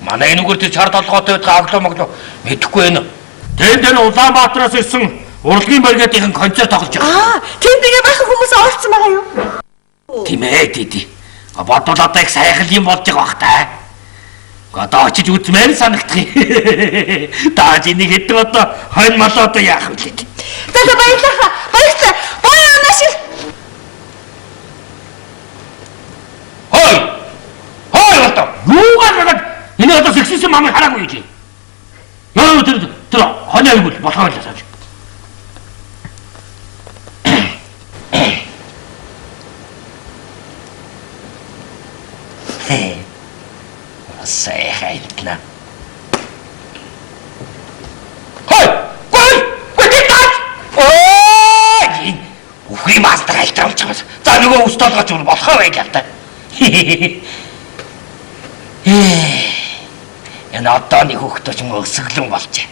Манай энэгээр тэр чар толгойтой аглуу маглуу мэдэхгүй байна. Тэнд Улаанбаатараас ирсэн урлагийн бригадын концерт тоглож байгаа. Тэнд тэгээ бахан хүмүүс оролцсон байгаа юу? Тийм ээ, Диди. Бодвол одоо их сайхан юм болж байгаа бах та. Одоо очиж үзмээр санагдах юм. Тааж энийг хэдэн одоо хонь мал одоо яах вэ? Баярлалаа. Баярлалаа наши. Хой одоо. Юугаар Таны одоо сексизм мамыг хараагүй гэж. Нөө тэр хоны аяг бол болохоор л асууж. Сайхайлтна. Хой! Гүйтгээс! Ой! Үхий мастер альтруулж байгаа. За нөгөө ус толгойч болохоо байг л та. Энэ одооны хүүхдүүд ч өсөглөн болжээ.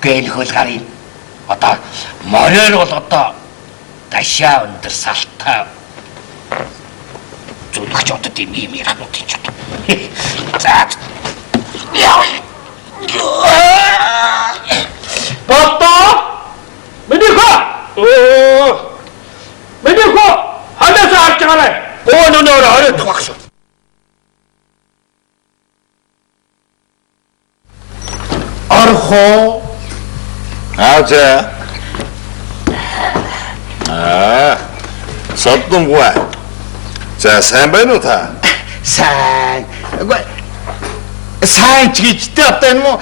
Гээл хөл гарын. Одоо мороор бол одоо дашаа өндөр салтаа зүдгч одод юм ярахнууд ч одоо. За. Бата! Мэдiko! Мэдiko! Хадаас авч гараа. Нөө орой тогш. Архо. Аажа. Соддомгүй. За сайн байна уу та? Сайн. Сайн ч гэжтэй одоо энэ мó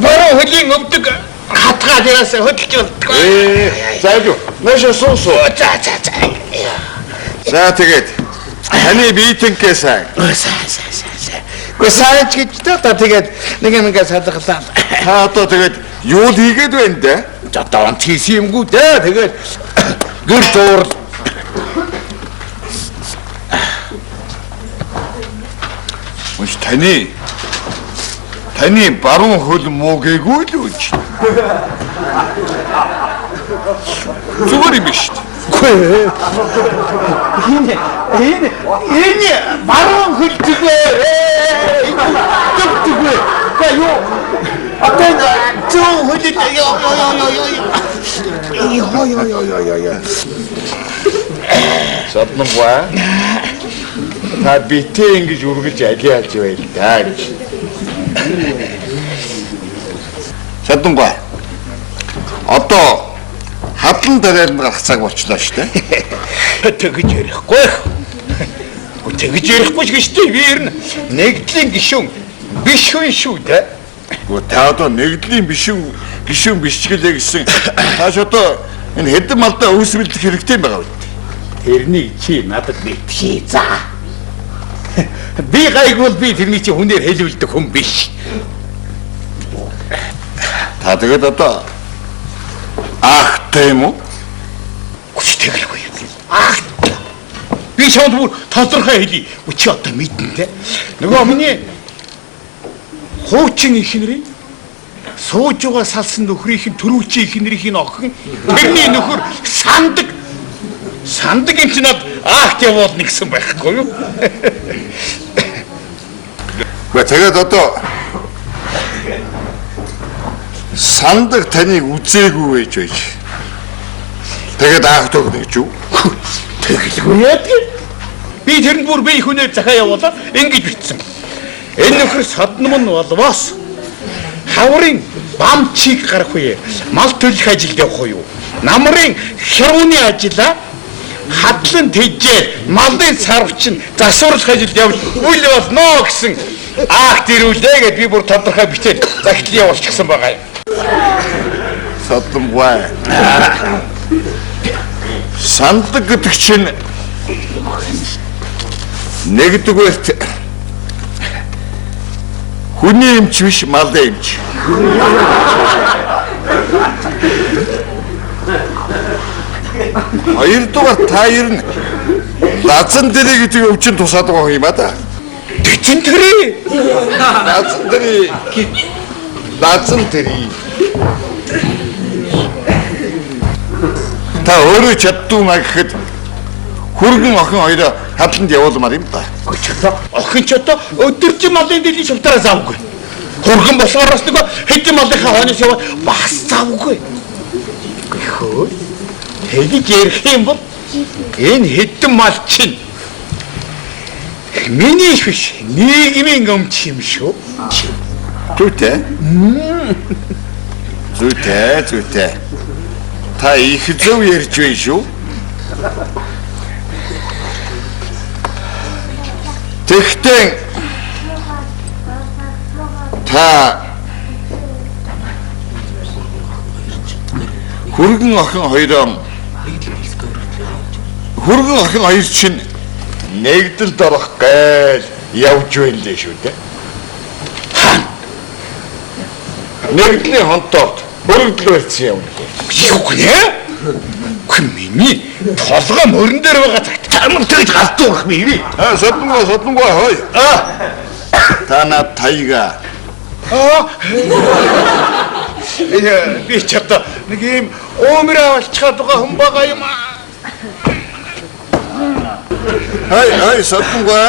бороо хөлийн өвдөг хатгаад яасаа хөдөлж болтгоо. Зайгүй. Маш суусуу. За. За тэгээд таны биетэнхээ сайн. Сайн. Сайн ч гэжтэй одоо тэгээд нэг салгалаа. Та одоо тэгээд юу л хийгээд байна дээ? Одоо он тийс юмгүй дээ. Тэгээд гэр дуур Мөч таны баруун хөл муугээгүй л үуч. Зүгээр юм биш. Энэ баруун хөл зүгээр. Тэгвэл юу? Одоо зүүн хөлөд ёо. Содномгүй. Та битээ ингэж үргэлж алиалж байл даа гэж. Содномгүй. Одоо хадлан дараалд гарах цаг болчлоо шүү дээ. Тэгж ярихгүй. Тэгж ярихгүй гэж дээ. Би ер нь нэгдлийн гишүүн биш хүн шүү дээ. Та одоо нэгдлийн гишүүн биш ч гэлээ гэсэн. Тааш одоо энэ хэдэн малдаа үүсвэлдэх хэрэгтэй байгаа үү? Тэрнийг чи надад мэдхий за. Би гайгүй би тэрний чи хүнээр хэлүүлдэг хүн биш. Та тэгээд одоо ахтай юм уу? Хүч тэгэлгүй. Ах. Би чамд бүр тодорхой хэлий. Чи одоо мэдэн те. Нөгөө миний хуучин ихнэрийн сууж байгаа салсан нөхрийнх нь төрүүлчийн ихнэрийн охин тэрний нөхөр сандаг юм чи над ахт явуулна гэсэн байхгүй юу? Тэгээд одоо сандаг таныг үзээгүй байж байж. Тэгээд ахт өгнө гэж юу? Тэгэлгүй яадаг. Би тэрэнд бүр би хүнээ захаа явуулаад ингэж битсэн. Энэ нөхөр содном нь болвоос хаврын бамчиг гарах үе мал төлөх ажилд явах уу? Намрын хявны ажиллаа хадлан тэжээ малын сарвчин засварлах ажилд явж үйл болно гэсэн ахт ирүүлээ гэд би бүр тодорхой бичээд захидлын явуулчихсан байгаа юм. Содномгүй. Сандаг гэдэг чинь нэгдүгээрт хүний эмч биш малын эмч. Хоёрдугаар та ер нь лазан дэрэ гэдэг өвчин тусаад байгаа юм а да. Дэцэн тэрий. Лазан дэрэ. Та өөрөө чаддгүй маа гэхэд хүргэн охин хоёроо хадланд явуулмаар юм ба. Охин ч одоо өдөржин малын дэлийн шавтараас авгүй. Хүргэн болохоор бас нөгөө хэдэн малынхаа хойноос яваад бас завгүй. Хөө. Тэгж ярих юм бол энэ хэдэн мал чинь миний биш нийгмийн өмч юм шүү. Зүтэй. Зүтэй. Та их зөв ярьж байна шүү. Тэгтээ Та хүргэн охин хоёр чинь нэгдэлд орох гээл явж байлээ шүү дээ. Нэгдлийн хонтоод хөргөл барьсан юм. Юу гэнэ? Хүн миний толгой мөрөн дээр байгаа тамир тэгж галтуурах мий. Содонгой хой. Та над тайга. Би ч одоо нэг юм уумраа болчиход байгаа хүн байгаа юм аа. Хай содонгой.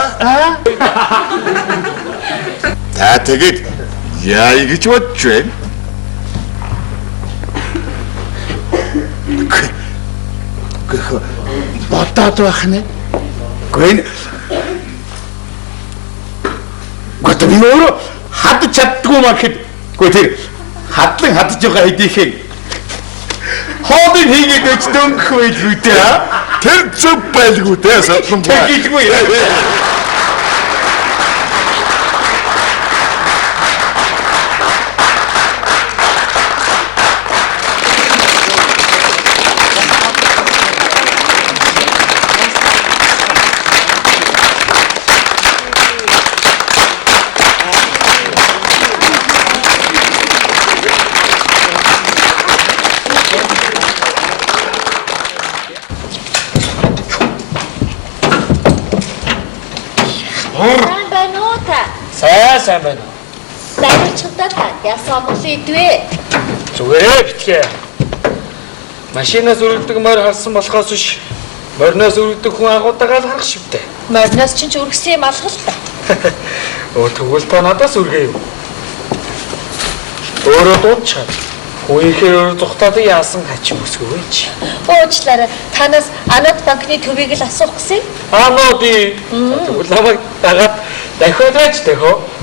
Та тэгээд яа гэж бодож байна? Бодоод байх нэ. Гэн. Гот би өөрөө хад чаддгүй маа гэхэд гоо тэр хадлан хадж байгаа хэдийхээ хоолыг хийгээд байж дөнгөх байлгүй дээ. Тэр зөв байлгүй дээ содонгой. Тэгдэггүй. Сайн байна. Найрчдаа та ясаа мөс идвэ. Зүгээрээ битгий. Машинаас үргэлдэг морь харсан болохоос биш. Мориноос үргэлдэг хүн агуулдагаа л харах шивтэй. Мориноос ч үргэсэн юм алхал та. Өөр тэгвэл та надаас үргээ юу? Өөрөө дуудчихад. Хүүхээр зүхтаад яасан хач өсгөө чи. Уучлаарай. Танаас Анод банкны төвийг л асуух гэсэн. Би тэгвэл намайг дагаад дахиад байж тэхөө.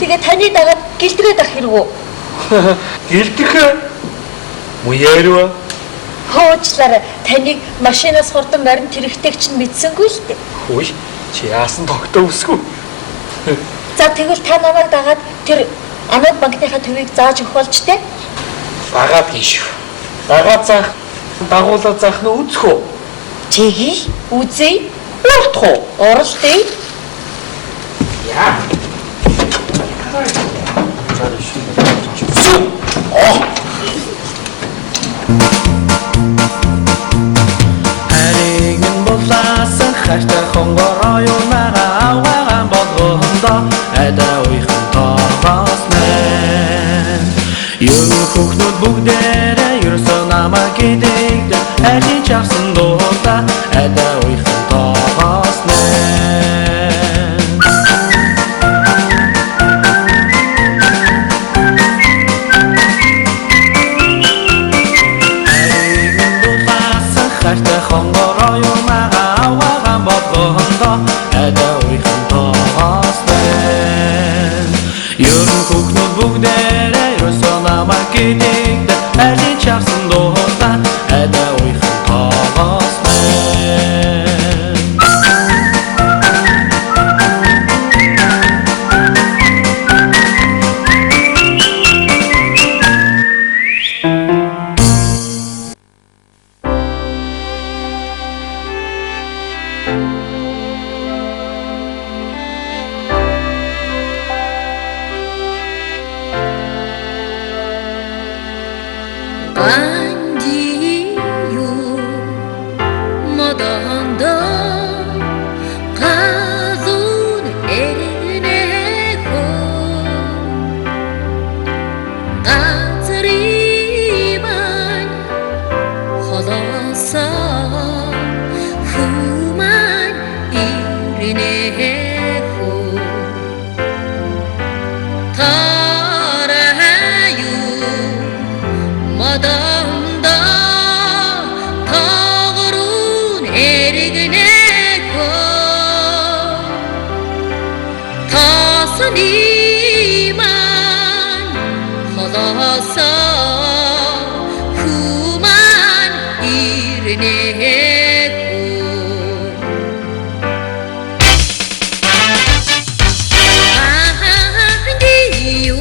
Тэгээ таны дагаад гэлтрээд ах хэрэг үү? Гэлтэх муяарва. Уучлаарай. Таныг машинаас хурдан морин тэрэгтэйг чинь мэдсэнгүй л дээ. Хөөе. Чи яасан тогтоо өсгөө. За тэгвэл та намайг дагаад тэр Анод банкныхаа төвийг зааж өгөх болж дээ. Дагаад гişв. Дагаад заах, дагуулаад заах нь үзэх үү? Чиги үзье. Урдах уу? Уралдъя. Яа. Харин боллаасан хайртай хонгороо юунага авгаан болгондоо айда уйхан тоогоос мэн. Юу хөхнүүд бүгдээрээ ерөөсөө намайг гэдэгдэ хайрын чавсан дуулаа айда уйхан тоогоос мэн. Хайртай хонгороо юунага авгаан болгондоо айда уйхан тоогоос мэн. Юу хөхнүүд бүгдээрээ ерөөсөө намайг гэдэгдэ хайрын чавсан дуулаа айда уйхан тоогоос мэн. Dio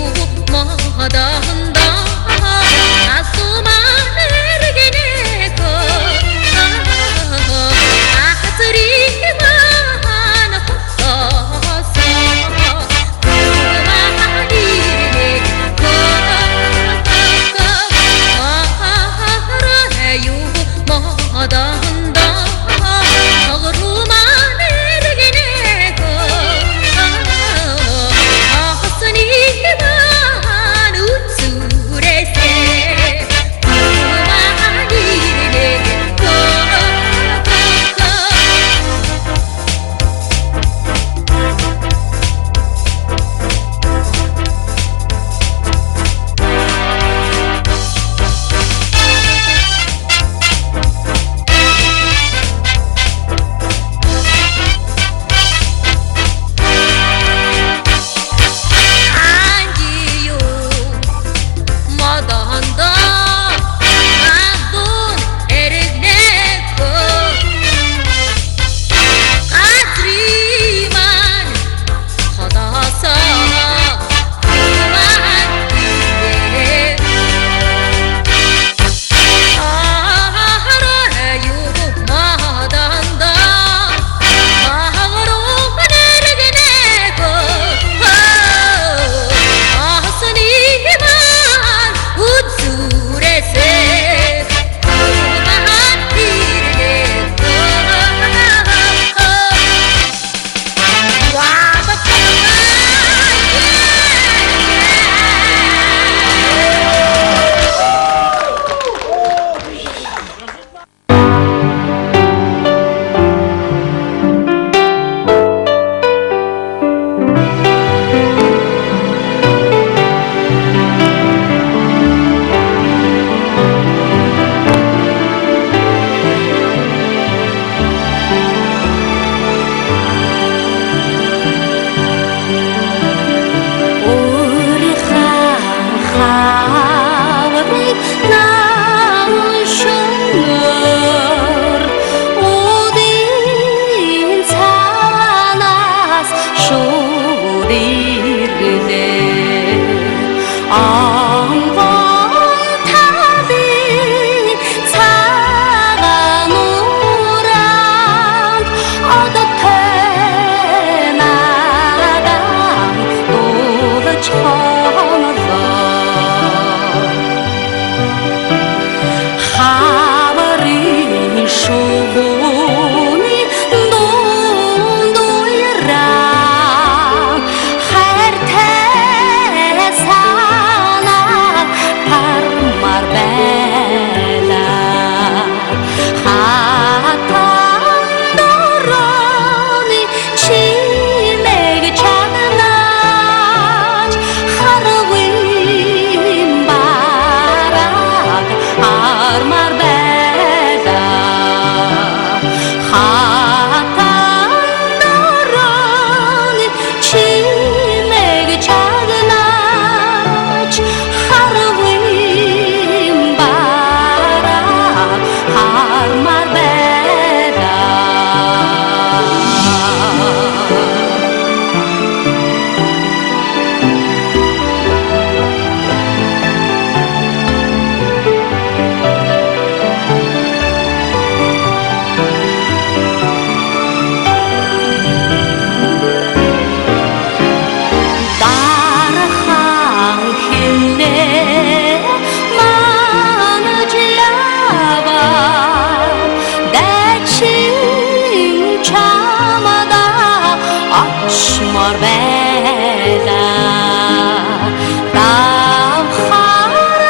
оршмор байлаа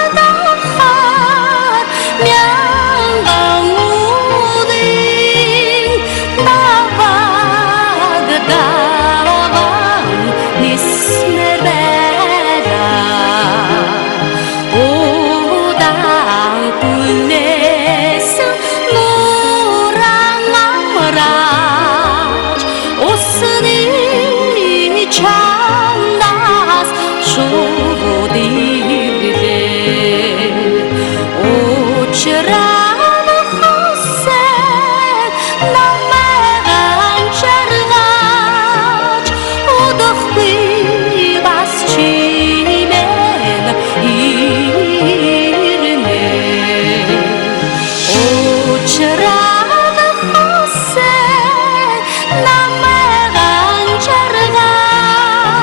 давхар мянган үдийн даваг даван нисмэр байлаа удаан хүлээсэн нуран амраж усны чамдаас шууд ирлээ учраа хосэн намайг анчааргаж удахгүй бас чимэн ирнэ учраа хосэн намайг анчааргаж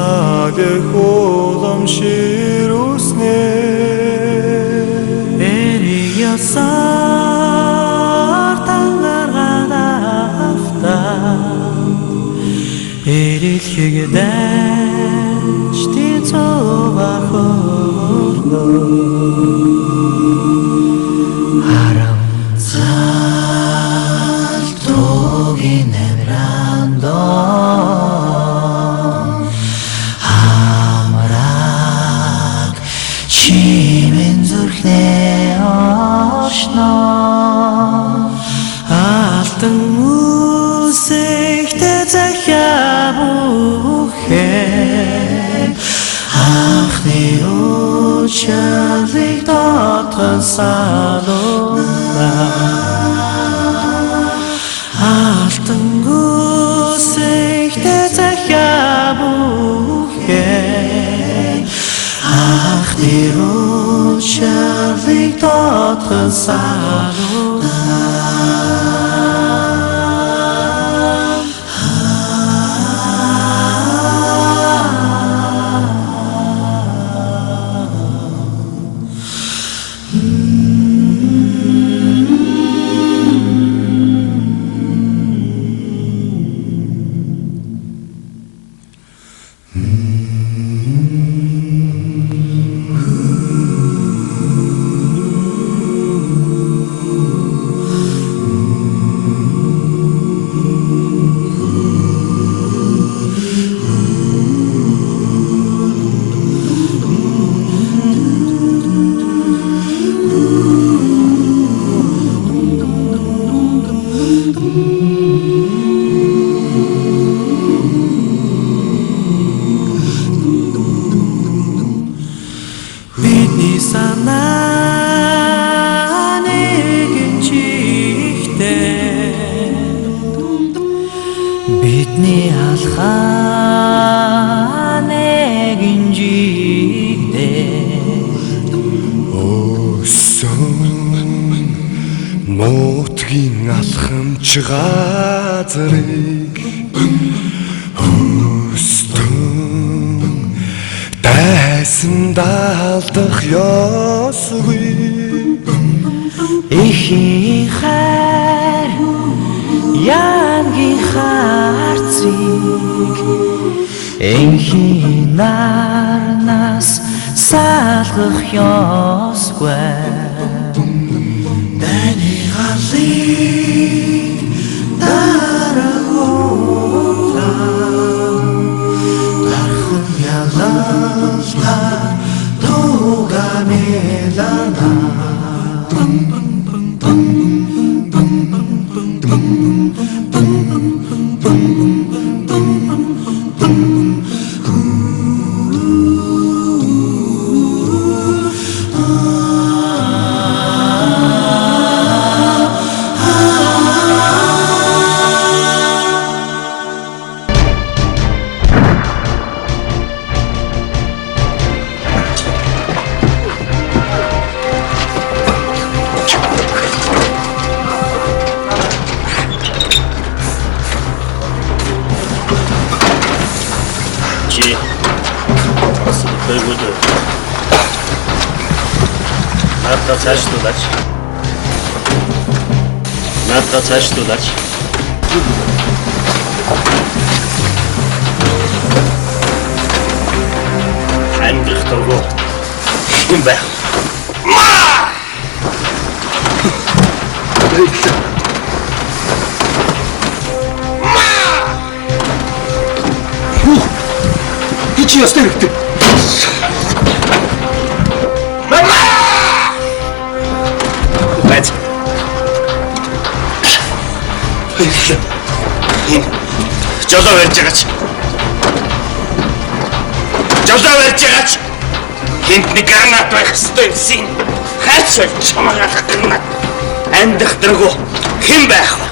Садэх уламшир үснэ Эрийг ясаар тангаргаад автаа Эрэлхийг дайчти цовахорно Харамцалтугийн нэмрандо Хамрак чимэн зүрхнэ ошно Алтан үсэгтэ захиа бүхэн Анхны учралыг дотгон салуна Алтан үсэгтэ захиа бүхэн Анхны учралыг дотгон салуна Бидний санаа нэгэн чихтэй Бидний алхаа нэгэн жигтэй Өсөн нутгийн алхамч газрыг Өстөн дайсан даалдах ёсгүй Эхийн хайр янгийн харцыг Энхийн нарнаас салгах ёсгүй Дайны галыг дарагуулан Дархан ялалта тугамелана Надад цаашлуулаач. Амьдрах дургу. Юм байх. Чи ястай хэрэгтэй. Бац. Жолоо барьж байгаач. Жолоо барьж байгаач. Хинт нэг гранат байх ёстой юмсан. Хайч чамаагаах гэнэ. Амьдрах дэргүү хэн байх вэ?